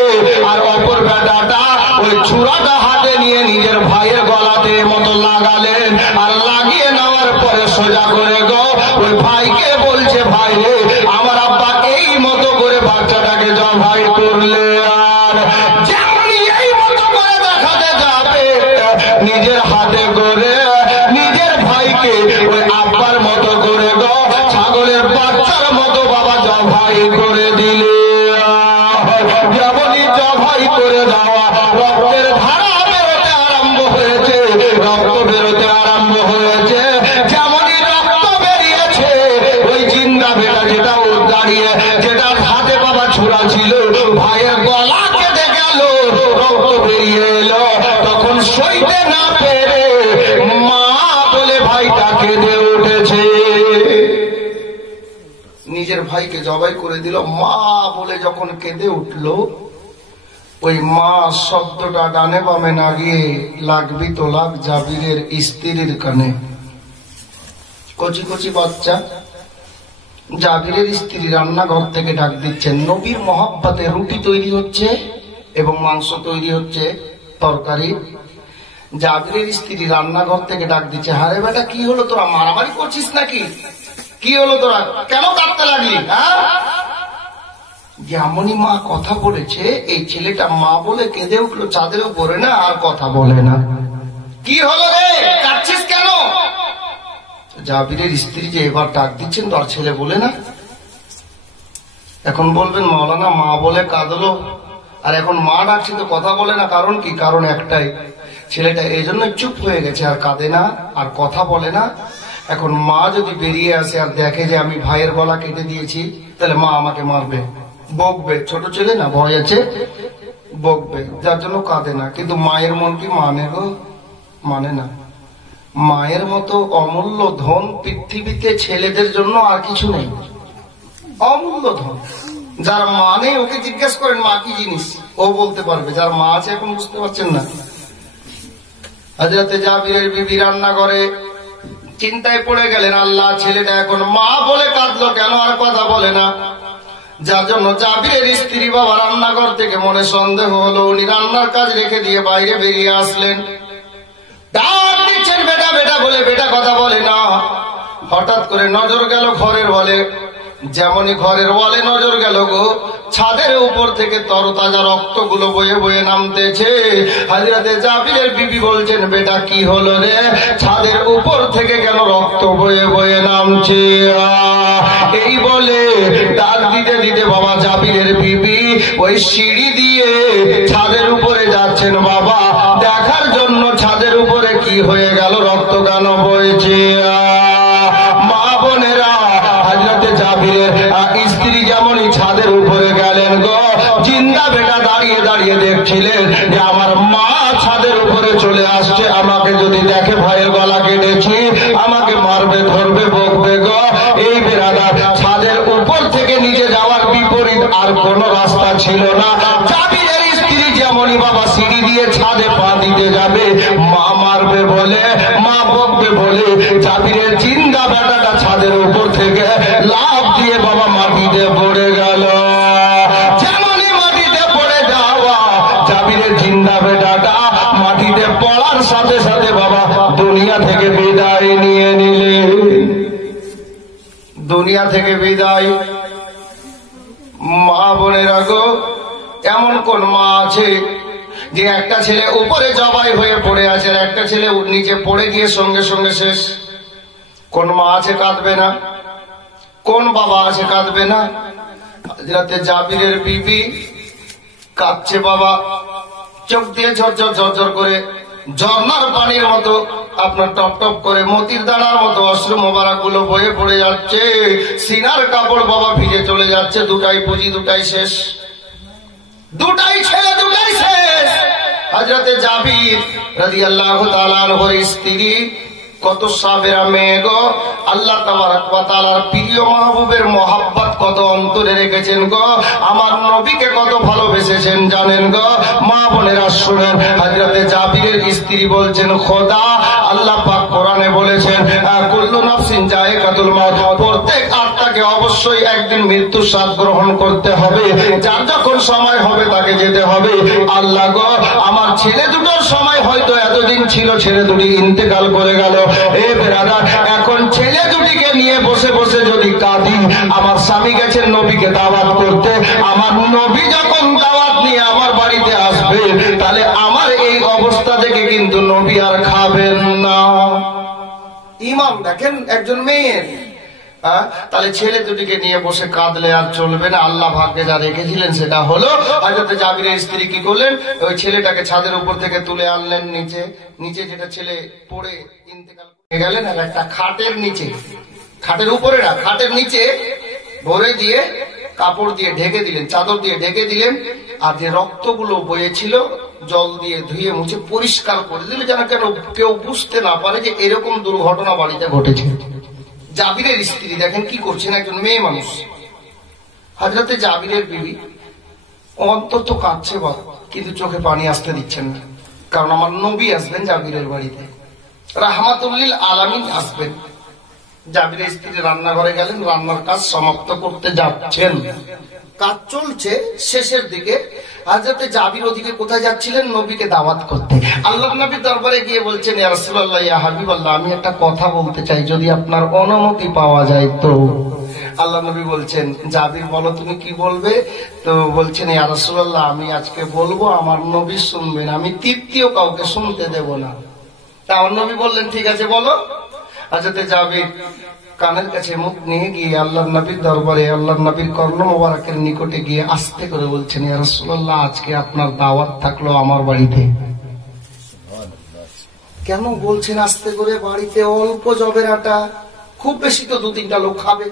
আর অপর বেটাটা ওই ছুরাটা হাতে নিয়ে নিজের ভাইয়ের গলাতে মতো লাগালেন, আর লাগিয়ে নেওয়ার পরে সোজা করে গো ওই ভাইকে বলছে ভাই রে আমার আব্বা এই মতো করে বাচ্চাটাকে জবাই করলে। আর যেমনই এই মতো করে দেখাতে যাবে নিজের হাতে করে নিজের ভাইকে ওই আব্বার মতো করে গো ছাগলের বাচ্চার মতো বাবা জবাই করে দিলে। যেমনই জবাই করে দেওয়া রক্তের ধারা বেরোতে আরম্ভ হয়েছে, রক্ত বেরোতে আরম্ভ হয়েছে। যেমনই রক্ত বেরিয়েছে ওই জিন্দা বেটা যেটা ও দাঁড়িয়ে যেটা হাতে বাবা ছুরা ছিল ভাইয়ের গলা কেটে গেল, রক্ত বেরিয়ে এলো। তখন সইতে না পেরে মা বলে ভাইটা কেঁদে উঠেছে, নিজের ভাইকে জবাই করে দিল। মা বলে যখন কেঁদে উঠলো ওই মা শব্দটা ডানে বামে না গিয়ে লাগবি তো লাগ জাবিরের স্ত্রীর কানে। কচি কচি বাচ্চা জাবিরের স্ত্রী রান্নাঘর থেকে ডাক দিচ্ছেন, নবীর মহব্বতে রুটি তৈরি হচ্ছে এবং মাংস তৈরি হচ্ছে, তরকারি। জাবিরের স্ত্রী রান্নাঘর থেকে ডাক দিচ্ছে, হারে বেটা কি হলো, তোরা মারামারি করছিস নাকি? কি হলো, তোরা কেন কাঁদতে লাগলি? হ্যাঁ, যেমনই মা কথা বলেছে এই ছেলেটা মা বলে কেঁদে উঠলো চাঁদের উপরে, না আর কথা বলে না। কি হলো রে, কাঁদছিস কেন? জাবিরের স্ত্রী যে এবার ডাক দিচ্ছেন তো আর ছেলে বলে না। এখন বলবেন মাওলানা মা বলে কাঁদলো আর এখন মা ডাকছে তো কথা বলে না, কারণ কি? কারণ একটাই, ছেলেটা এই জন্য চুপ হয়ে গেছে, আর কাঁদে না আর কথা বলে না। এখন মা যদি বেরিয়ে আসে আর দেখে যে আমি ভাইয়ের গলা কেটে দিয়েছি, তাহলে মা আমাকে মারবে, বকবে। ছোট ছেলে না, ভয় আছে, বকবে, যার জন্য কাঁদে না। কিন্তু মায়ের মন কি মানে গো? মানে না। মায়ের মতো অমূল্য ধন পৃথিবীতে ছেলেদের জন্য আর কিছু নেই, অমূল্য ধন। যার মা নেই ওকে জিজ্ঞেস করেন মা কি জিনিস, ও বলতে পারবে। যার মা আছে এখন বুঝতে পারছেন না। হযরতে জাবিরের বিবি রান্না করে চিন্তায় পড়ে গেলেন, আল্লাহ ছেলেটা এখন মা বলে কাঁদলো কেন, আর কথা বলে না। যার জন্য জাবিরের স্ত্রী বাবা রান্নাঘর থেকে মনে সন্দেহ হলো, উনি রান্নার কাজ রেখে দিয়ে বাইরে বেরিয়ে আসলেন। ডাক দিচ্ছেন বেটা বেটা বলে, বেটা কথা বলে না। হঠাৎ করে নজর গেল ঘরের ওয়ালে, যেমনই ঘরের ওয়ালে নজর গেল গো, ছাদের উপর থেকে তরতাজা রক্তগুলো বয়ে বয়ে নামতেছে। হযরতে জাবিরের বিবি বলছেন, বেটা কি হলো রে, ছাদের উপর থেকে কেন রক্ত বয়ে বয়ে নামছে? এই বলে ডাক দিতে দিতে বাবা জাবিরের বিবি ওই সিঁড়ি দিয়ে ছাদের উপরে যাচ্ছেন বাবা, দেখার জন্য ছাদের উপরে কি হয়ে গেল, রক্ত কেন বইছে। মা বোনেরা, হযরতে জাবিরের স্ত্রী যেমনই ছাদের উপরে গেলেন গো, জিন্দা বেটা দাঁড়িয়ে দাঁড়িয়ে দেখছিলেন যে আমার মা ছাদের উপরে চলে আসছে, আমাকে যদি দেখে ভাইয়ের গলা কেটেছি আমাকে মারবে, ধরবে, বকবে গো। এই বেরাদার ছাদের উপর থেকে নিচে যাওয়ার বিপরীত আর কোন রাস্তা ছিল না। জাবিরের স্ত্রী যেমনই বাবা সিঁড়ি দিয়ে ছাদে পা দিতে যাবে, মা মারবে বলে, মা বকবে বলে, জাবিরের জিন্দা বেটাটা ছাদের উপর থেকে লাফ দিয়ে বাবা মাটিতে পড়ে গেল। যেমনই মাটিতে পড়ে যাওয়া, জাবিরের জিন্দা বেটাটা মাটিতে পড়ার সাথে সাথে বাবা দুনিয়া থেকে বিদায় নিয়ে নিলেন। দুনিয়া থেকে বিদায়। মা বোনেরা গো, এমন কোন মা আছে যে একটা ছেলে উপরে জবাই হয়ে পড়ে আছে আর একটা ছেলে নিচে পড়ে গিয়ে সঙ্গে সঙ্গে শেষ? কোন মা আছে কাঁদবে না? কোন বাবা আছে কাঁদবে না? হযরতে জাবিরের বিবি কাঁদছে বাবা, চোখ দিয়ে ঝরঝর ঝরঝর করে ঝর্ণার পানির মতো, আপনার টপ টপ করে মতির দানার মতো অশ্রু মোবারক গুলো বয়ে পড়ে যাচ্ছে। সিনার কাপড় বাবা ভিজে চলে যাচ্ছে। দুটাই পুঁজি, দুটাই শেষ, দুটাই ছেলে, দুটাই শেষ। হযরতে জাবির রাদিয়াল্লাহু তাআলা আনহুর স্ত্রী কত সাবেরা মেয়ে গো, আল্লাহ তাবারক ওয়া তাআলার প্রিয় মাহবুবের মহব্বত কত অন্তরে রেখেছেন গো, আমার নবীকে কত ভালোবেসেছেন জানেন গো। মা বোনেরা শুনেন, হযরতে জাবিরের স্ত্রী বলছেন, খোদা আল্লাহ পাক কোরআনে বলেছেন, কুল্লু নাফসিন যায়কাতুল মাউত, প্রত্যেক আত্মাকে অবশ্যই একদিন মৃত্যুর স্বাদ গ্রহণ করতে হবে, যার যখন সময় হবে তাকে যেতে হবে। আল্লাহ গো, আমার ছেলে দুটোর সময় হয়তো এতদিন ছিল, ছেলে দুটি ইন্তেকাল করে গেল। এ বেরাদার, এখন ছেলে দুটিকে নিয়ে বসে বসে যদি কাঁদি, আমার স্বামী গেছেন নবীকে দাওয়াত করতে, আমার নবী যখন দাওয়াত নিয়ে আমার বাড়িতে আসবে, তাহলে আমার এই অবস্থা থেকে কিন্তু নবী আর খাবেন না। ইমাম দেখেন একজন মেয়ের, তাহলে ছেলে দুটিকে নিয়ে বসে কাঁদলে আর চলবে না। আল্লাহ ভাগ্যে যা রেখেছিলেন সেটা হলো। হযরতে জাবিরের স্ত্রী কি করলেন, ওই ছেলেটাকে ছাদের উপর থেকে তুলে আনলেন নিচে, নিচে যেটা ছেলে পড়ে ইন্তেকাল করে গেলেন, আর একটা খাটের নিচে, খাটের উপরে না, খাটের নিচে ভরে দিয়ে কাপড় দিয়ে ঢেকে দিলেন, চাদর দিয়ে ঢেকে দিলেন, আর যে রক্তগুলো বয়েছিল জল দিয়ে ধুয়ে মুছে পরিষ্কার করে দিলেন, যেন কেউ বুঝতে না পারে যে এরকম দুর্ঘটনা বাড়িতে ঘটেছে। জাবিরের স্ত্রী দেখেন কি করছেন, একজন মেয়ে মানুষ। হযরতে জাবিরের বিবি অন্তত কাঁদছে বাবা, কিন্তু চোখে পানি আসতে দিচ্ছেন না, কারণ আমার নবী আসবেন জাবিরের বাড়িতে, রাহমাতুল্লিল আলামিন আসবেন। জাবিরের স্ত্রী রান্নাঘরে গেলেন, রান্নার কাজ সমাপ্ত করতে যাচ্ছেন, কাজ চলছে শেষের দিকে। হযরতে জাবির ওদিকে কোথায় যাচ্ছিলেন? নবীকে দাওয়াত করতে। আল্লাহর নবীর দরবারে গিয়ে বলছেন, ইয়া রাসূলুল্লাহ, ইয়া হাবিবাল্লাহ, আমি একটা কথা বলতে চাই, যদি আপনার অনুমতি পাওয়া যায় তো। আল্লাহ নবী বলছেন, জাবির বলো তুমি কি বলবে? তো বলছেন, ইয়া রাসূলুল্লাহ, আমি আজকে বলবো, আমার নবী শুনবেন, আমি তৃতীয় কাউকে শুনতে দেব না। তা আমার নবী বললেন, ঠিক আছে বলো। হযরতে জাবির কানের কাছে মুখ নিয়ে গিয়ে আল্লাহর নবীর দরবারে, আল্লাহর নবীর কর্ণ মোবারকের নিকটে গিয়ে আস্তে করে বলছেন, ইয়া রাসূলুল্লাহ, আজকে আপনার দাওয়াত থাকলো আমার বাড়িতে। কেন বলছেন আস্তে করে? বাড়িতে অল্প জবের আটা, খুব বেশি তো 2-3টা লোক খাবে,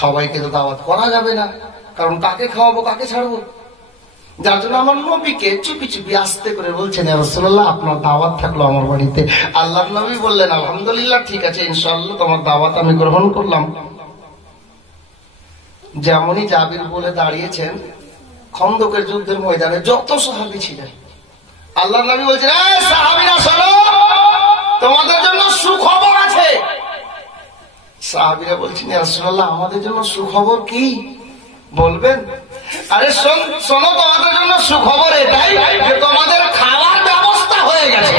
সবাইকে তো দাওয়াত করা যাবে না, কারণ কাকে খাওয়াবো কাকে ছাড়বো। যার জন্য আমার নবীকে চুপি চুপি আস্তে করে বলছেন, ইয়া রাসূলুল্লাহ, আপনার দাওয়াত থাকলো আমার বাড়িতে। আল্লাহর নবী বললেন, আলহামদুলিল্লাহ, ঠিক আছে, ইনশাআল্লাহ তোমার দাওয়াত আমি গ্রহণ করলাম। যেমনই জাবির বলে দাঁড়িয়েছেন, খন্দকের যুদ্ধের ময়দানে যত সাহাবী ছিলেন, আল্লাহর নবী বলছেন, এই সাহাবীরা শোনো, তোমাদের জন্য সুখবর আছে। সাহাবীরা বলছেন, ইয়া রাসূলুল্লাহ, আমাদের জন্য সুখবর কি বলবেন? আরে শোনো, তোমাদের জন্য সুখবর এটাই যে তোমাদের খাওয়ার ব্যবস্থা হয়ে গেছে,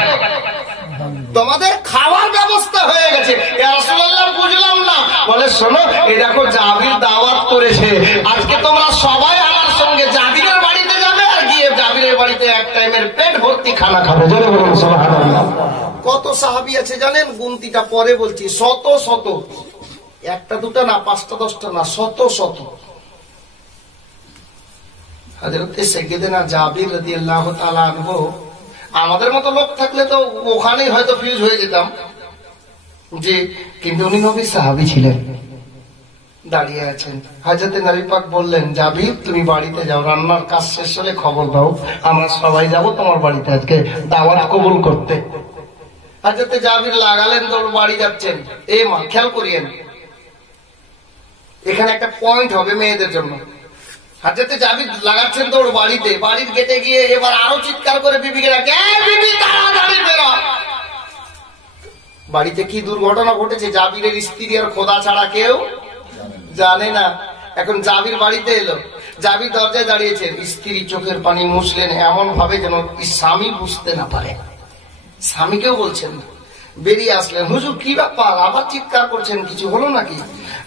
তোমাদের খাওয়ার ব্যবস্থা হয়ে গেছে। ইয়া রাসূলুল্লাহ, বুঝলাম না। বলে, শোনো, এই দেখো জাবির দাওয়াত করেছে, আজকে তোমরা সবাই আমার সঙ্গে জাবিরের বাড়িতে যাবে, আর গিয়ে জাবিরের বাড়িতে এক টাইমের পেট ভর্তি খানা খাবে। জোরে বলুন সুবহানাল্লাহ। কত সাহাবী আছে জানেন? গুনতিটা পরে বলছি, শত শত, একটা দুটা না, 5টা 10টা না, শত শত। হযরতে সাইয়্যিদানা জাবির রাদিয়াল্লাহু তাআলা আনহু, আমাদের মতো লোক থাকলে তো ওখানেই হয়তো ফিউজ হয়ে যেতাম যে, কিন্তু উনি নবীর সাহাবী ছিলেন, দাঁড়িয়ে আছেন। হযরতে নবী পাক বললেন, জাবির তুমি বাড়িতে যাও, রান্নার কাজ শেষ হলে খবর দাও, আমরা সবাই যাব তোমার বাড়িতে আজকে দাওয়াত কবুল করতে। হযরতে জাবির লাগালেন দৌড়, বাড়ি যাচ্ছেন। এই মা খেয়াল করিয়েন, এখানে একটা পয়েন্ট হবে মেয়েদের জন্য। হযরতে জাবির লাগাচ্ছেন দৌড় বাড়িতে, বাড়ির গেটে গিয়ে এবার আরো চিৎকার করে বিবিকে ডাকে, এই বিবি তাড়াতাড়ি বেরো। বাড়িতে কি দুর্ঘটনা ঘটেছে জাবিরের স্ত্রী আর খোদা ছাড়া কেউ জানে না। এখন জাবির বাড়িতে এলো, জাবির দরজায় দাঁড়িয়েছেন, স্ত্রী চোখের পানি মুছলেন এমন ভাবে যেন স্বামী বুঝতে না পারে, স্বামীকেও বলছেন না। বেরিয়ে আসলেন, হুজুর কি ব্যাপার, আবার চিৎকার করছেন, কিছু হলো নাকি?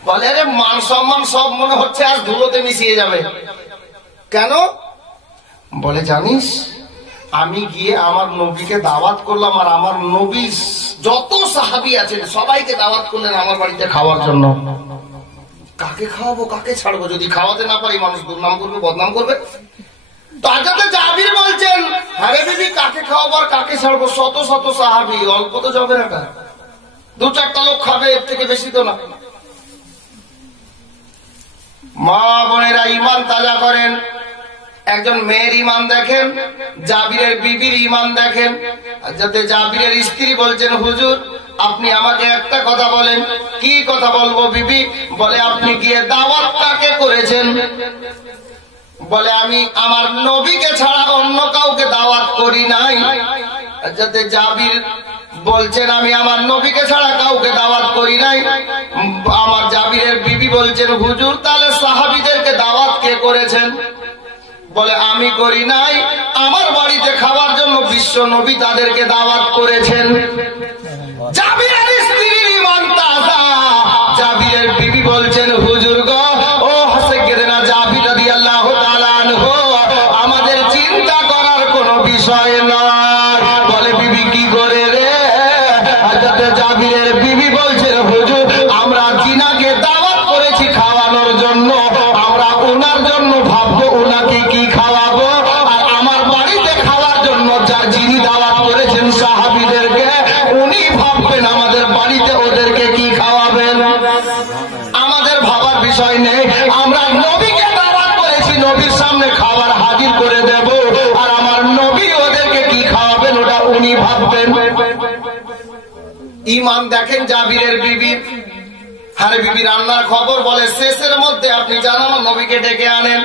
বলে, আরে মান সম্মান সব মনে হচ্ছে আজ ধুলোতে মিশিয়ে যাবে। কেন? বলে, জানিস আমি গিয়ে আমার নবীকে দাওয়াত করলাম, আর আমার নবী যত সাহাবী আছেন সবাইকে দাওয়াত করলেন আমার বাড়িতে খাওয়ার জন্য। কাকে খাওয়াবো কাকে ছাড়বো? যদি খাওয়াতে না পারি মানুষ দুর্নাম করবে, বদনাম করবে। হযরতে জাবির বলছেন, আরে বিবি কাকে খাওয়াবো আর কাকে ছাড়বো? শত শত সাহাবী, অল্প তো যাবে না, 2-4টা লোক খাবে, এর থেকে বেশি তো না। মা বোনেরা ঈমান তাজা করেন। একজন মেয়ের ঈমান দেখেন, জাবিরের বিবির ঈমান দেখেন। হযরতে জাবিরের স্ত্রী বলছেন, হুজুর আপনি আমাকে একটা কথা বলেন। কি কথা বলবো বিবি? বলে, আপনি গিয়ে দাওয়াত কাকে করেছেন? বলে, আমি আমার নবীকে ছাড়া অন্য কাউকে দাওয়াত করি নাই। হযরতে জাবির বলছেন, আমি আমার নবীকে ছাড়া কাউকে দাওয়াত করি নাই। আমার জাবিরের বিবি বলছেন, হুজুর তাহলে সাহাবীদেরকে দাওয়াত কে করেছেন? বলে, আমি করি নাই, আমার বাড়িতে খাওয়ার জন্য বিশ্ব নবী তাদেরকে দাওয়াত করেছেন। জাবিরের স্ত্রীর ঈমান তাজা। জাবিরের বিবি বলছেন, হুজুর গো, ও সাইয়্যিদানা জাবির রাদিয়াল্লাহু তাআলা আনহু, আমাদের চিন্তা করার কোনো বিষয় নয়। বলে, বিবি কি করে রে? হযরতে জাবিরের বিবি বলছেন, হুজুর আমরা জিনাকে দাওয়াত করেছি খাওয়ানোর জন্য, আমরা ওনার জন্য ভাববো ওনাকে কি খাওয়াবো, আর আমার বাড়িতে খাওয়ার জন্য যিনি দাওয়াত করেছেন সাহাবীদেরকে, উনি ভাববেন আমাদের বাড়িতে ওদেরকে কি খাওয়াবেন। আমাদের ভাবার বিষয় নেই, আমরা নবীকে দাওয়াত করেছি, নবীর সামনে খাবার হাজির করে দেব, আর আমার নবী ওদেরকে কি খাওয়াবেন ওটা উনি ভাববেন। ঈমান দেখেন জাবিরের বিবির। আরে বিবি রান্নার খবর, বলে শেষের মধ্যে আপনি জানান নবীকে ডেকে আনেন।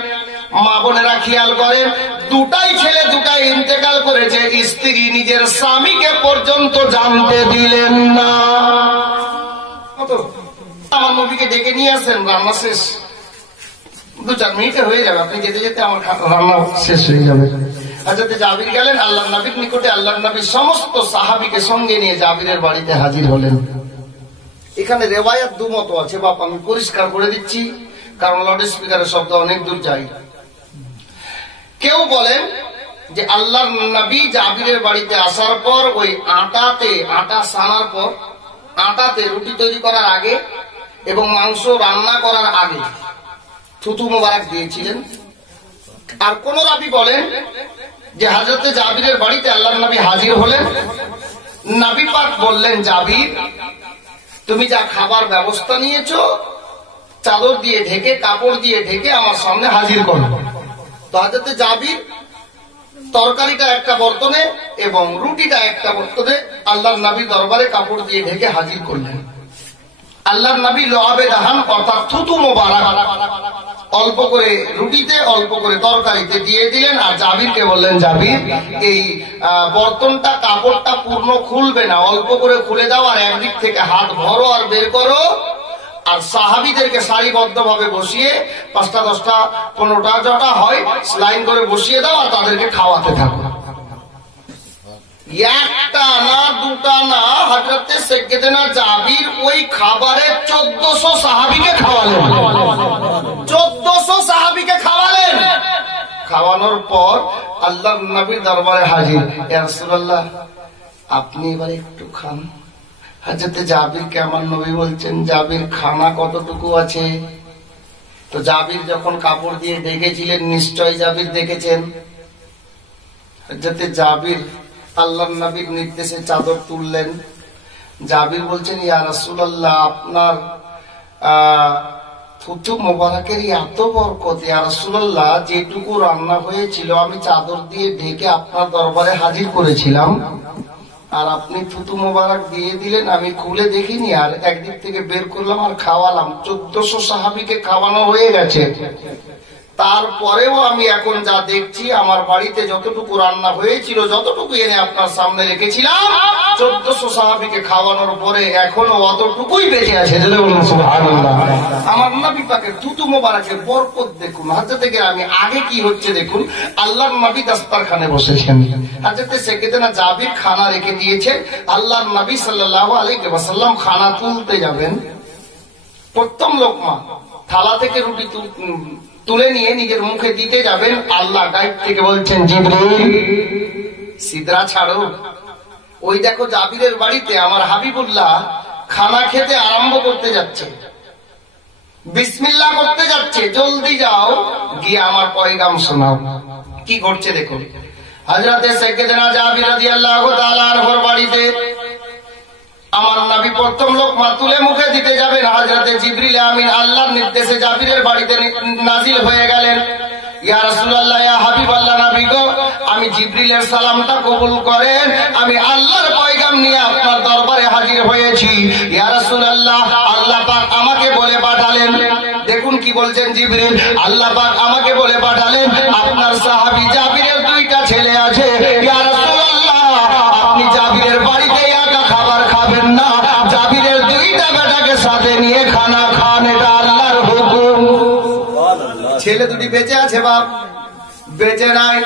মা বোনেরা খেয়াল করেন, দুটাই ছেলে দুটাই ইন্তেকাল করেছে, স্ত্রী নিজের স্বামীকে পর্যন্ত জানতে দিলেন না। আমার নবীকে ডেকে নিয়ে আসেন, রান্না শেষ, 2-4 মিনিটে হয়ে যাবে, আপনি যেতে যেতে আমার রান্না শেষ হয়ে যাবে। হযরত জাবির গেলেন আল্লাহর নবীর নিকটে, আল্লাহর নবী সমস্ত সাহাবীকে সঙ্গে নিয়ে জাবিরের বাড়িতে হাজির হলেন। এখানে রেওয়ায়াত দুমত আছে বাপ, আমি পরিষ্কার করে দিচ্ছি, কারণ লাউড স্পিকারের শব্দ অনেক দূর যায়। কেউ বলেন যে আল্লাহর নবী জাবিরের বাড়িতে আসার পর ওই আটা সানার পর, আটাতে রুটি তৈরি করার আগে এবং মাংস রান্না করার আগে থুতু মোবারক দিয়েছিলেন। আর কোন রাবী বলেন যে হযরত জাবিরের বাড়িতে আল্লাহর নবী হাজির হলেন, নবী পাক বললেন, জাবির তুমি যা খাবার ব্যবস্থা নিয়েছো চাদর দিয়ে ঢেকে, কাপড় দিয়ে ঢেকে আমার সামনে হাজির করো। তো হযরত জাবির তরকারিটা একটা বর্তনে এবং রুটিটা একটা বর্তনে আল্লাহর নবীর দরবারে কাপড় দিয়ে ঢেকে হাজির করলেন। আল্লাহর নবী লোয়াবে দাহান অর্থাৎ থুতু মোবারক অল্প করে রুটিতে অল্প করে তরকারিতে দিয়ে দিলেন। আর জাবিরকে বললেন, জাবির এই বর্তনটা কাপড়টা পূর্ণ খুলবে না, অল্প করে খুলে দাও, আর একদিক থেকে হাত ভরো আর বের করো, আর সাহাবীদেরকে সারিবদ্ধ ভাবে বসিয়ে 5টা 10টা 15টা যটা হয় লাইন করে বসিয়ে দাও, আর তাদেরকে খাওয়াতে থাকো। একটা না দুটা না, হযরত সাইয়েদনা জাবির ওই খাবারে 1400 সাহাবীকে খাওয়ালেন। 1400 সাহাবীকে খাওয়ালেন। খাওয়ানোর পর আল্লাহর নবীর দরবারে হাজির, ইয়া রাসূলুল্লাহ আপনি এবার একটু খান। হযরত জাবিরকে আমার নবী বলছেন, জাবির খানা কতটুকু আছে? তো জাবির যখন কাপড় দিয়ে ঢেকেছিলেন, নিশ্চয় জাবির দেখেছেন। হযরত জাবির আল্লাহর নবীর নির্দেশে চাদর তুললেন। জাবির বলছেন, ইয়া রাসূলুল্লাহ আপনার থুতু মোবারকের এত বরকত, ইয়া রাসূলুল্লাহ যেটুকু রান্না হয়েছিল আমি চাদর দিয়ে ঢেকে আপনার দরবারে হাজির করেছিলাম, আর আপনি থুতু মোবারক দিয়ে দিলেন, আমি খুলে দেখিনি, আর একদিক থেকে বের করলাম আর খাওয়ালাম। 1400 সাহাবীকে খাওয়ানো হয়ে গেছে। তারপরেও আমি এখন যা দেখছি, আমার বাড়িতে যতটুকু রান্না হয়েছিল, যতটুকু এনে আপনার সামনে রেখেছিলাম, 1400 সাহাবীকে খাওয়ানোর পরে এখনো অতটুকুই বেঁচে আছে। সুবহানাল্লাহ। আমার নবী পাকের থুতু মোবারকের বরকত দেখুন। হযরত আমি আগে কি হচ্ছে দেখুন, আল্লাহর নবী দস্তরখানে বসেছেন, হযরত সাইয়েদনা জাবির খানা রেখে দিয়েছেন, আল্লাহর নবী সাল্লাল্লাহু আলাইহি ওয়াসাল্লাম খানা তুলতে যাবেন। প্রথম লোকমা থালা থেকে রুটি তুলে নিয়ে নিজের মুখে দিতে যাবেন, আল্লাহ গায়েব থেকে বলছেন, জিবরিল সিদরা ছাড়ো। ওই দেখো জাবিরের বাড়িতে আমার হাবিবুল্লাহ খানা খেতে আরম্ভ করতে যাচ্ছে, বিসমিল্লাহ করতে যাচ্ছে, জলদি যাও গিয়ে আমার পয়গাম শোনাও। কি করছে দেখুন। হযরত সাইয়েদনা জাবির রাদিয়াল্লাহু তাআলা আনহুর বাড়িতে আমার নবী প্রথম লোকমা তুলে মুখে দিতে যাবেন, হযরত জিবরিল আমিন আল্লাহর নির্দেশে জাবিরের বাড়িতে নাজিল হয়ে গেলেন। ইয়া রাসূলুল্লাহ, ইয়া হাবিবাল্লাহ, নবী গো আমি জিবরিলের সালামটা কবুল করেন, আমি আল্লাহর পয়গাম নিয়ে আপনার দরবারে হাজির হয়েছি। ইয়া রাসূলুল্লাহ, আল্লাহ পাক আমাকে বলে পাঠালেন, দেখুন কি বলছেন জিবরিল, আল্লাহ পাক আমাকে বলে পাঠালেন আপনার সাহাবী জাবিরের 2টা ছেলে আছে। ইয়া রাসূলুল্লাহ, আপনি জাবিরের বাড়িতে একা খাবার খাবেন না, জাবিরের 2টা বেটাকে সাথে নিয়ে খানা খান, এটা আল্লাহর হুকুম। ছেলে দুটি বেঁচে আছে বাপ, বেঁচে নাই।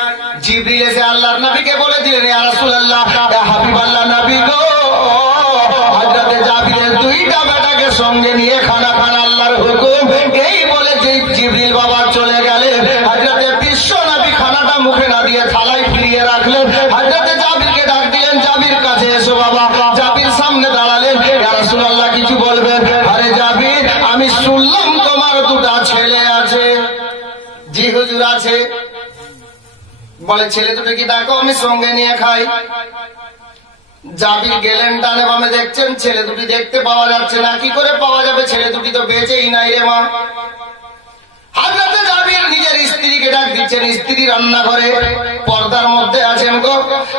জিবরিল এসে আল্লাহর নবীকে বলে দিলেন, ইয়া রাসূলুল্লাহ, ইয়া হাবিবাল্লাহ, নবী গো হযরত জাবিরের 2টা বেটাকে সঙ্গে নিয়ে খানা খান, আল্লাহর হুকুম। এই বলে জিবরিল বাবা চলে গেলেন। হযরত বিশ্ব নবী খানাটা মুখে না দিয়ে থালায় ফিরিয়ে রাখলেন। হযরত জাবিরকে ডাক দিলেন, জাবির কাছে এসো বাবা। জাবির সামনে দাঁড়ালেন, ইয়া রাসূলুল্লাহ কিছু বলবেন? আরে জাবির, আমি শুনলাম তোমার 2টা ছেলে আছে। জি হুজুর আছে। বলে ছেলে দুটো কি ডাকো, আমি সঙ্গে নিয়ে খাই। জাবির গেলেন, ডানে বামে দেখছেন ছেলে দুটি দেখতে পাওয়া যাচ্ছে না। কি করে পাওয়া যাবে, ছেলে দুটি তো বেঁচেই নাই রে মা। হযরত জাবির নিজের স্ত্রীকে ডাক দিচ্ছেন, স্ত্রী রান্নাঘরে পর্দার মধ্যে আছেন গো।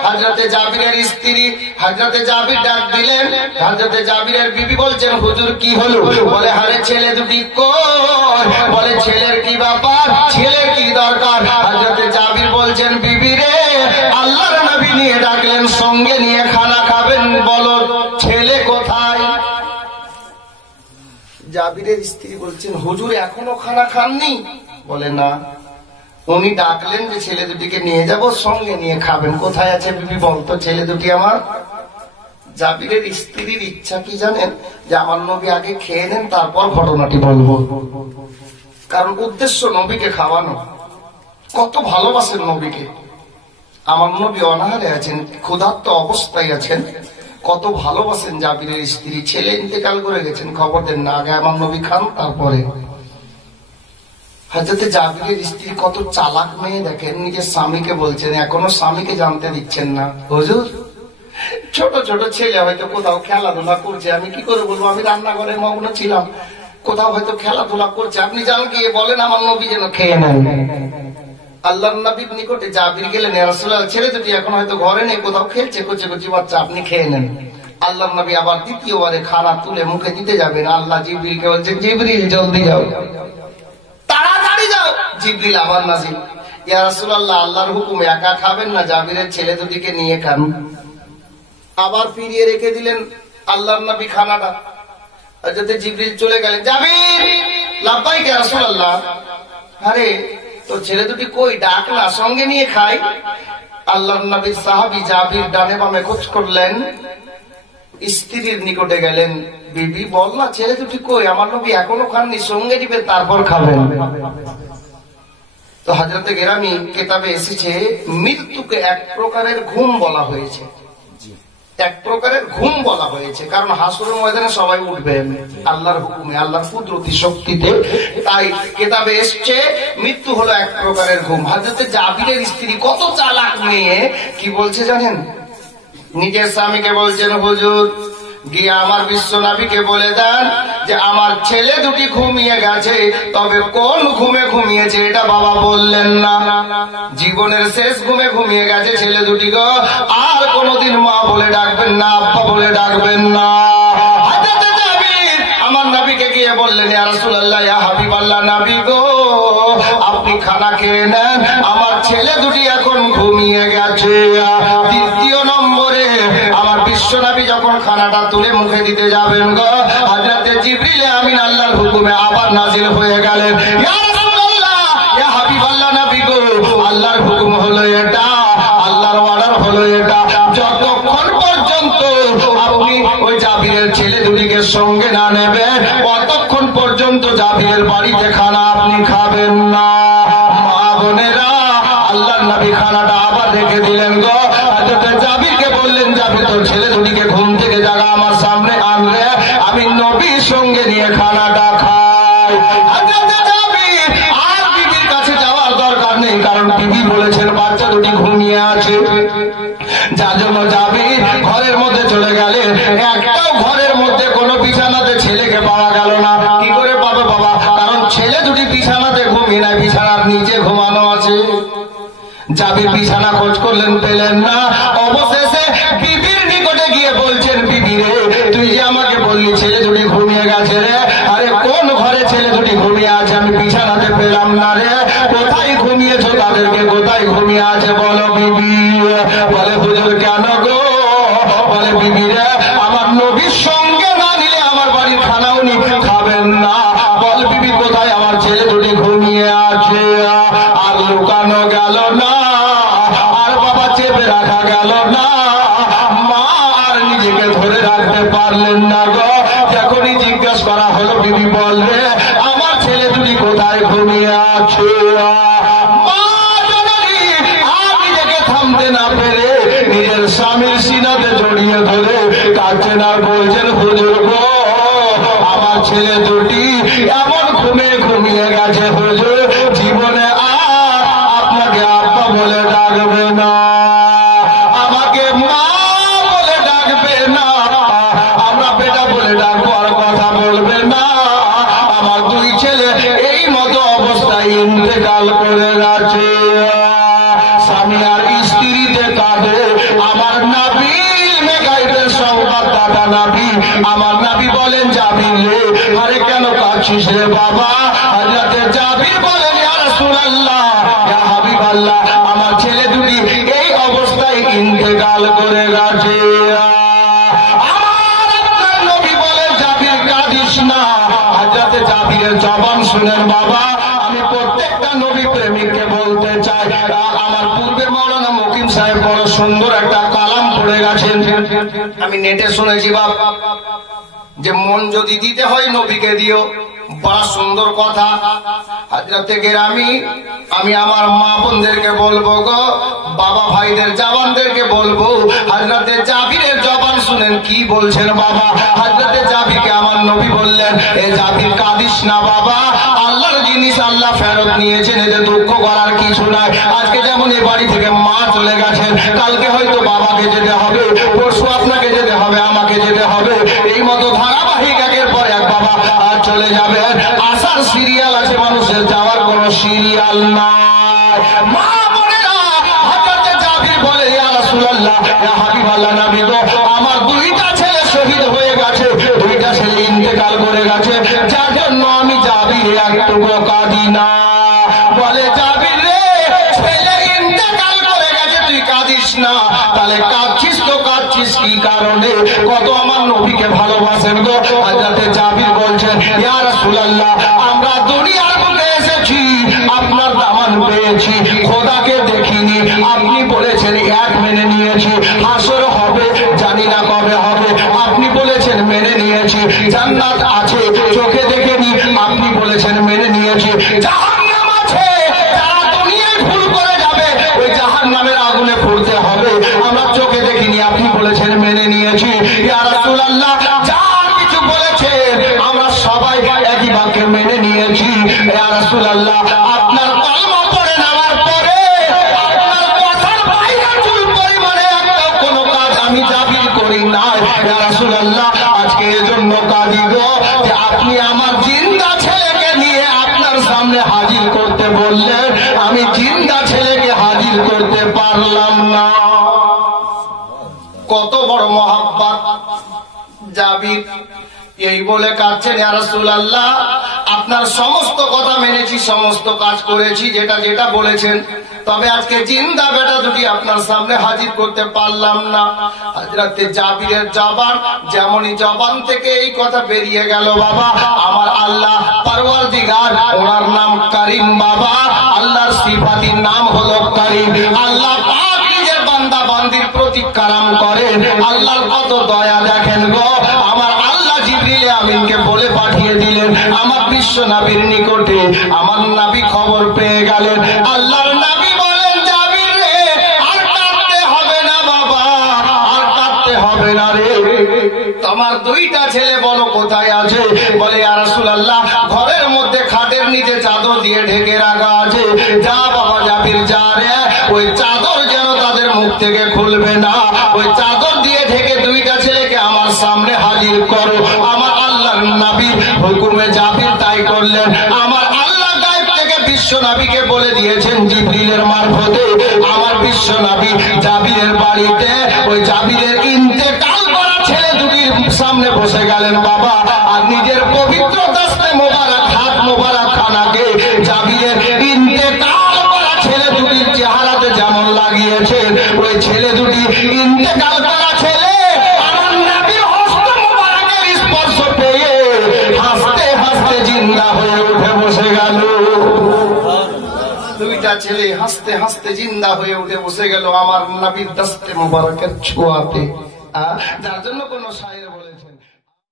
হযরতে জাবিরের স্ত্রী হযরতে জাবির ডাক দিলেন। হযরতে জাবিরের বিবি বলছেন, হুজুর কি হলো? বলে, আরে ছেলে দুটি কই? বলে, ছেলের কি ব্যাপার, ছেলে কি দরকার? হযরতে জাবির বলছেন, বিবি রে, আল্লাহর নবী নিয়ে ডাকলেন, সঙ্গে নিয়ে খানা খাবেন, বলো ছেলে কোথায়? জাবিরের স্ত্রী বলছেন, হুজুর এখনো খানা খাননি? বলে, না, উনি ডাকলেন যে ছেলে দুটিকে নিয়ে যাব, সঙ্গে নিয়ে খাবেন। কোথায় আছে বিবি বলতো ছেলে দুটি আমার? জাবিরের স্ত্রীর ইচ্ছা কি জানেন? যে আমার নবী আগে খেয়ে নেন, তারপর ঘটনাটি বলবো। কারণ উদ্দেশ্য নবীকে খাওয়ানো। কত ভালোবাসেন নবীকে। আমার নবী অনাহারে আছেন, ক্ষুধার্ত অবস্থায় আছেন, কত ভালোবাসেন জাবিরের স্ত্রী। ছেলে ইন্তেকাল করে গেছেন, খবর দেন না, আগে আমার নবী খান, তারপরে। হযরতে জাবিরের স্ত্রী কত চালাক মেয়ে দেখেন, নিজের স্বামীকে বলছেন, এখনো স্বামীকে জানতে দিচ্ছেন না। হুজুর, ছোট ছোট ছেলে হয়তো কোথাও খেলাধুলা করছে, আমি কি করে বলবো? আমি রান্নাঘরে মগ্ন ছিলাম, কোথাও হয়তো খেলাধুলা করছে, আপনি যান গিয়ে বলেন আমার নবী যেন খেয়ে নেন। আল্লাহর নবীর নিকটে জাবির গেলেন, ইয়া রাসূলুল্লাহ, ছেলে দুটি এখন হয়তো ঘরে নেই, কোথাও খেলছে, কচি কচি বাচ্চা, আপনি খেয়ে নেন। আল্লাহর নবী আবার দ্বিতীয়বারে খানা তুলে মুখে দিতে যাবেন, আল্লাহ জিবরিলকে বলছেন, জিবরিল জলদি যাও, তাড়াতাড়ি যাও। জিবরিল আবার নাজিল, ইয়া রাসূলুল্লাহ, আল্লাহর হুকুমে একা খাবেন না, জাবিরের ছেলে দুটিকে নিয়ে খান। আবার ফিরিয়ে রেখে দিলেন আল্লাহর নবী খানাটা। হযরত জিবরিল চলে গেলেন, জাবির, লাব্বাইক ইয়া রাসূলুল্লাহ, আরে তো ছেলে দুটি কই, ডাক না, সঙ্গে নিয়ে খাই। আল্লাহর নবীর সাহাবী জাবির ডানে বামে খোঁজ করলেন, স্ত্রীর নিকটে গেলেন, বিবি বল না ছেলে দুটি কই, আমার নবী এখনো খাননি, সঙ্গে দিবেন তারপর খাবেন। তো হযরতে গেরামি কিতাবে এসেছে, মৃত্যুকে এক প্রকারের ঘুম বলা হয়েছে, এক প্রকারের ঘুম বলা হয়েছে, কারণ হাসরের ময়দানে সবাই উঠবেন আল্লাহর হুকুমে, আল্লাহর কুদরতি শক্তিতে। তাই কিতাবে এসছে মৃত্যু হলো এক প্রকারের ঘুম। হযরতে জাবিরের স্ত্রী কত চালাক মেয়ে, কি বলছে জানেন? নিজের স্বামীকে বলছেন, হুজুর গিয়ে আমার বিশ্ব নবীকে বলে দেন যে আমার ছেলে দুটি ঘুমিয়ে গেছে, তবে কোন ঘুমে ঘুমিয়েছে এটা বাবা বললেন না। জীবনের শেষ ঘুমে ঘুমিয়ে গেছে ছেলে দুটি গো, আর কোনদিন মা বলে ডাকবেন না, আব্বা বলে ডাকবেন না। আমার নবীকে গিয়ে বললেন, ইয়া রাসূলুল্লাহ, ইয়া হাবিবাল্লাহ, নবী গো, আপনি খানা খেয়ে নেন, আমার ছেলে দুটি এখন ঘুমিয়ে গেছে। দ্বিতীয় নম্বরে আমার বিশ্ব নবী যখন খানাটা তুলে মুখে দিতে যাবেন গো, হযরতে জিবরিল আমিন আল্লাহর হুকুমে আবার নাজিল হয়ে গেলেন, ইয়া রাসূলুল্লাহ, ইয়া হাবিবাল্লাহ, নবী গো, আল্লাহর হুকুম হলো এটা, আল্লাহর অর্ডার হলো এটা, যতক্ষণ পর্যন্ত আপনি ওই জাবিরের ছেলে দুটিকে সঙ্গে না নেবেন, ততক্ষণ পর্যন্ত জাবিরের বাড়িতে খানা আপনি খাবেন না। মা বোনেরা, আল্লাহর নবী খানাটা আবার রেখে দিলেন গো। হযরতে জাবিরকে বললেন, জাবির তোর ছেলে দুটিকে ঘুম থেকে জাগা, আমার সামনে আনলে আমি নবীর সঙ্গে নিয়ে খানাটা খাই। হযরতে জাবির আর বিবির কাছে যাওয়ার দরকার নেই, কারণ বিবি বলেছেন বাচ্চা দুটি ঘুমিয়ে আছে, যার জন্য জাবির ঘরের মধ্যে চলে গেলেন। একটাও ঘরের মধ্যে কোনো বিছানাতে ছেলেকে পাওয়া গেল না। কি করে পাবে বাবা? কারণ ছেলে দুটি বিছানাতে ঘুমিয়ে নাই, বিছানার নিচে ঘুমানো আছে। জাবির বিছানা খোঁজ করলেন, পেলেন না। অবশেষে বিবির নিকটে গিয়ে বলছেন, বিবি রে, তুই যে আমাকে বললি ছেলে দুটি ঘুমিয়ে গেছে রে, আরে কোন ঘরে ছেলে দুটি ঘুমিয়ে আছে? আমি বিছানাতে পেলাম না রে, কোথায় ঘুমিয়েছো তাদেরকে, কোথায় ঘুমিয়ে আছে বলো বিবি। বলে, হুজুর কেন গো? বলে, বিবি রে, আমার নবীর সঙ্গে না নিলে আমার বাড়ির খানাও খাবেন না। বল বিবি, কোথায় আমার ছেলে দুটি ঘুমিয়ে আছে? আর লুকানো গেল না, আর বাবা চেপে রাখা গেল না, মা আর নিজেকে ধরে রাখতে পারলেন না গো। যখনই জিজ্ঞাসা করা হলো, বিবি বলবে আমার ছেলে দুটি কোথায় ঘুমিয়ে আছে, না পেরে নিজের স্বামীর সিনাতে জড়িয়ে ধরে কাঁদছেন আর বলছেন, হুজুর গো, আমার ছেলে দুটি এমন ঘুমিয়ে গেছে হুজুর, জীবনে আর আপনাকে আব্বা বলে ডাকবে না, আমাকে মা বলে ডাকবে না, আমরা বেটা বলে ডাকবো, আর কথা বলবে না। আমার দুই ছেলে এই মতো অবস্থায় ইন্তেকাল করে গেছে। নবী, আমার নবী বলেন জাবির রে, আরে কেন কাঁদছিস রে বাবা? হযরতে জাবির বলেন ইয়া রাসূলুল্লাহ, ইয়া হাবিবাল্লাহ, আমার ছেলে দুটি এই অবস্থায় ইন্তেকাল করে গেছে। জাবিরের জবান শুনেন বাবা, আমি প্রত্যেকটা নবী প্রেমিককে বলতে চাই, আমার পূর্বে মাওলানা মকিম সাহেব বড় সুন্দর একটা কালাম পড়ে গেছেন, আমি নেটে শুনেছি বাপ, যে মন যদি দিতে হয় নবীকে দিও। বড় সুন্দর কথা। হযরতে গেরামি, আমি আমার মা বোনদেরকে বলবো গো, বাবা ভাইদের জবানদেরকে বলবো, হযরতে জাবিরের জবান শুনেন কি বলছেন বাবা। হযরতে জাবিরকে আমার নবী বললেন, এ জাবির কাঁদিস না বাবা, আল্লাহর জিনিস আল্লাহ ফেরত নিয়েছেন, এতে দুঃখ করার কিছু নাই। আজকে যেমন এ বাড়ি থেকে মা চলে গেছেন, কালকে হয়তো বাবাকে যেতে হবে, পরশু আপনাকে যেতে হবে, আমাকে যেতে হবে, এই মতো ধারাবাহিক একের পর এক বাবা আর চলে যাবে। আসার সিরিয়াল আছে, মানুষের যাওয়ার কোন সিরিয়াল নাই। মা বোনেরা, হযরতে জাবির বলে ইয়া রাসূলুল্লাহ, ইয়া হাবিবাল্লাহ নবী গো, আমার দুইটা ছেলে শহীদ হয়ে গেছে, দুইটা ছেলে ইন্তেকাল করে গেছে, যার জন্য আমি জাবির একটু কাঁদি না। বলে জাবির রে, ছেলে ইন্তেকাল করে গেছে, তুই কাঁদিস না, তাহলে কাঁদছিস তো কাঁদছিস কি কারণে? কত আমার নবীকে ভালোবাসেন গো। হযরতে জাবির বলছেন ইয়া রাসূলুল্লাহ, আমরা দুনিয়ার বুকে এসেছি, আপনার দামান পেয়েছি, খোদাকে দেখিনি, আপনি বলেছেন এক মেনে নিয়েছি, হাসর হবে জানি না কবে হবে, আপনি বলেছেন মেনে নিয়েছি, জান্নাত আছে চোখে দেখেনি, আপনি বলেছেন মেনে নিয়েছি, জাহান্নাম আছে, যারা দুনিয়ায় ভুল করে যাবে ওই জাহান্নামের আগুনে পুড়তে হবে, আমরা চোখে দেখিনি, আপনি বলেছেন মেনে নিয়েছি। ইয়া রাসূলুল্লাহ, যা কিছু বলেছেন আমরা সবাই একই বাক্যে মেনে নিয়েছি। ইয়া রাসূলুল্লাহ, আপনার কলমা পড়ে নেওয়ার পরে আপনার কথার বাইরে চুল পরিমাণে একটা কোনো কাজ আমি জাবির করি না। ইয়া রাসূলুল্লাহ, আজকে এজন্য কাঁদি গো, যে আপনি আমার জিন্দা ছেলেকে নিয়ে আপনার সামনে হাজির করতে বললেন, আমি জিন্দা ছেলেকে হাজির করতে পারলাম না। কত বড় মহাব্বত জাবির। এই বলে কাঁদছেন, ইয়া রাসূলুল্লাহ, আপনার সমস্ত কথা মেনেছি, সমস্ত কাজ করেছি যেটা যেটা বলেছেন, তবে আজকে জিন্দা বেটা দুটি আপনার সামনে হাজির করতে পারলাম না। হযরতে জাবিরের জবান, যেমনই জবান থেকে এই কথা বেরিয়ে গেল বাবা, আমার আল্লাহ পরওয়ারদিগার, ওনার নাম করিম বাবা, আল্লাহর সিফাতির নাম হলো করিম। আল্লাহ পাক নিজের বান্দা বান্দির প্রতি কারাম করেন, আল্লাহর কত দয়া দেখেন গো। আমার আল্লাহ জিবরিল আমিনকে বলে পাঠিয়ে দিলেন আমার বিশ্ব নবীর নিকটে, আমার নবী খবর পেয়ে গেলেন। আল্লাহর নবী বলেন, জাবির রে, আর কাঁদতে হবে না বাবা, আর কাঁদতে হবে না রে, তোমার দুইটা ছেলে বলো কোথায় আছে? বলে ইয়া রাসূলুল্লাহ, ঘরের মধ্যে খাটের নিচে চাদর দিয়ে ঢেকে রাখা আছে, যা বাবা জাবির যা রে, ওই চাদর যেন তাদের মুখ থেকে খুলবে না, ওই চাদর দিয়ে ঢেকে দুইটা ছেলেকে আমার সামনে হাজির করো। আমার আল্লাহর নবী হুকুমে জাবির তাই করলেন। আমার আল্লাহ গায়েব থেকে বিশ্ব নবীকে বলে দিয়েছেন জিবরিলের মারফতে, আমার বিশ্ব নবী জাবিরের বাড়িতে ওই জাবিরের ইন্তেকাল করা ছেলে দুটির সামনে বসে গেলেন বাবা, আর নিজের পবিত্র দস্তে মোবারক হাত মোবারক খানাকে জাবিরের ইন্তেকাল করা ছেলে দুটির চেহারাতে যেমন লাগিয়েছেন, ওই ছেলে দুটি ইন্তেকাল করা ছেলে আমার নবীর হস্ত মোবারকের স্পর্শ পেয়ে হাসতে হাসতে জিন্দা হয়ে উঠে বসে গেল। দুইটা ছেলে হাসতে হাসতে জিন্দা হয়ে উঠে বসে গেল আমার নবীর দস্তে মোবারকের ছোঁয়াতে, যার জন্য কোন শায়ের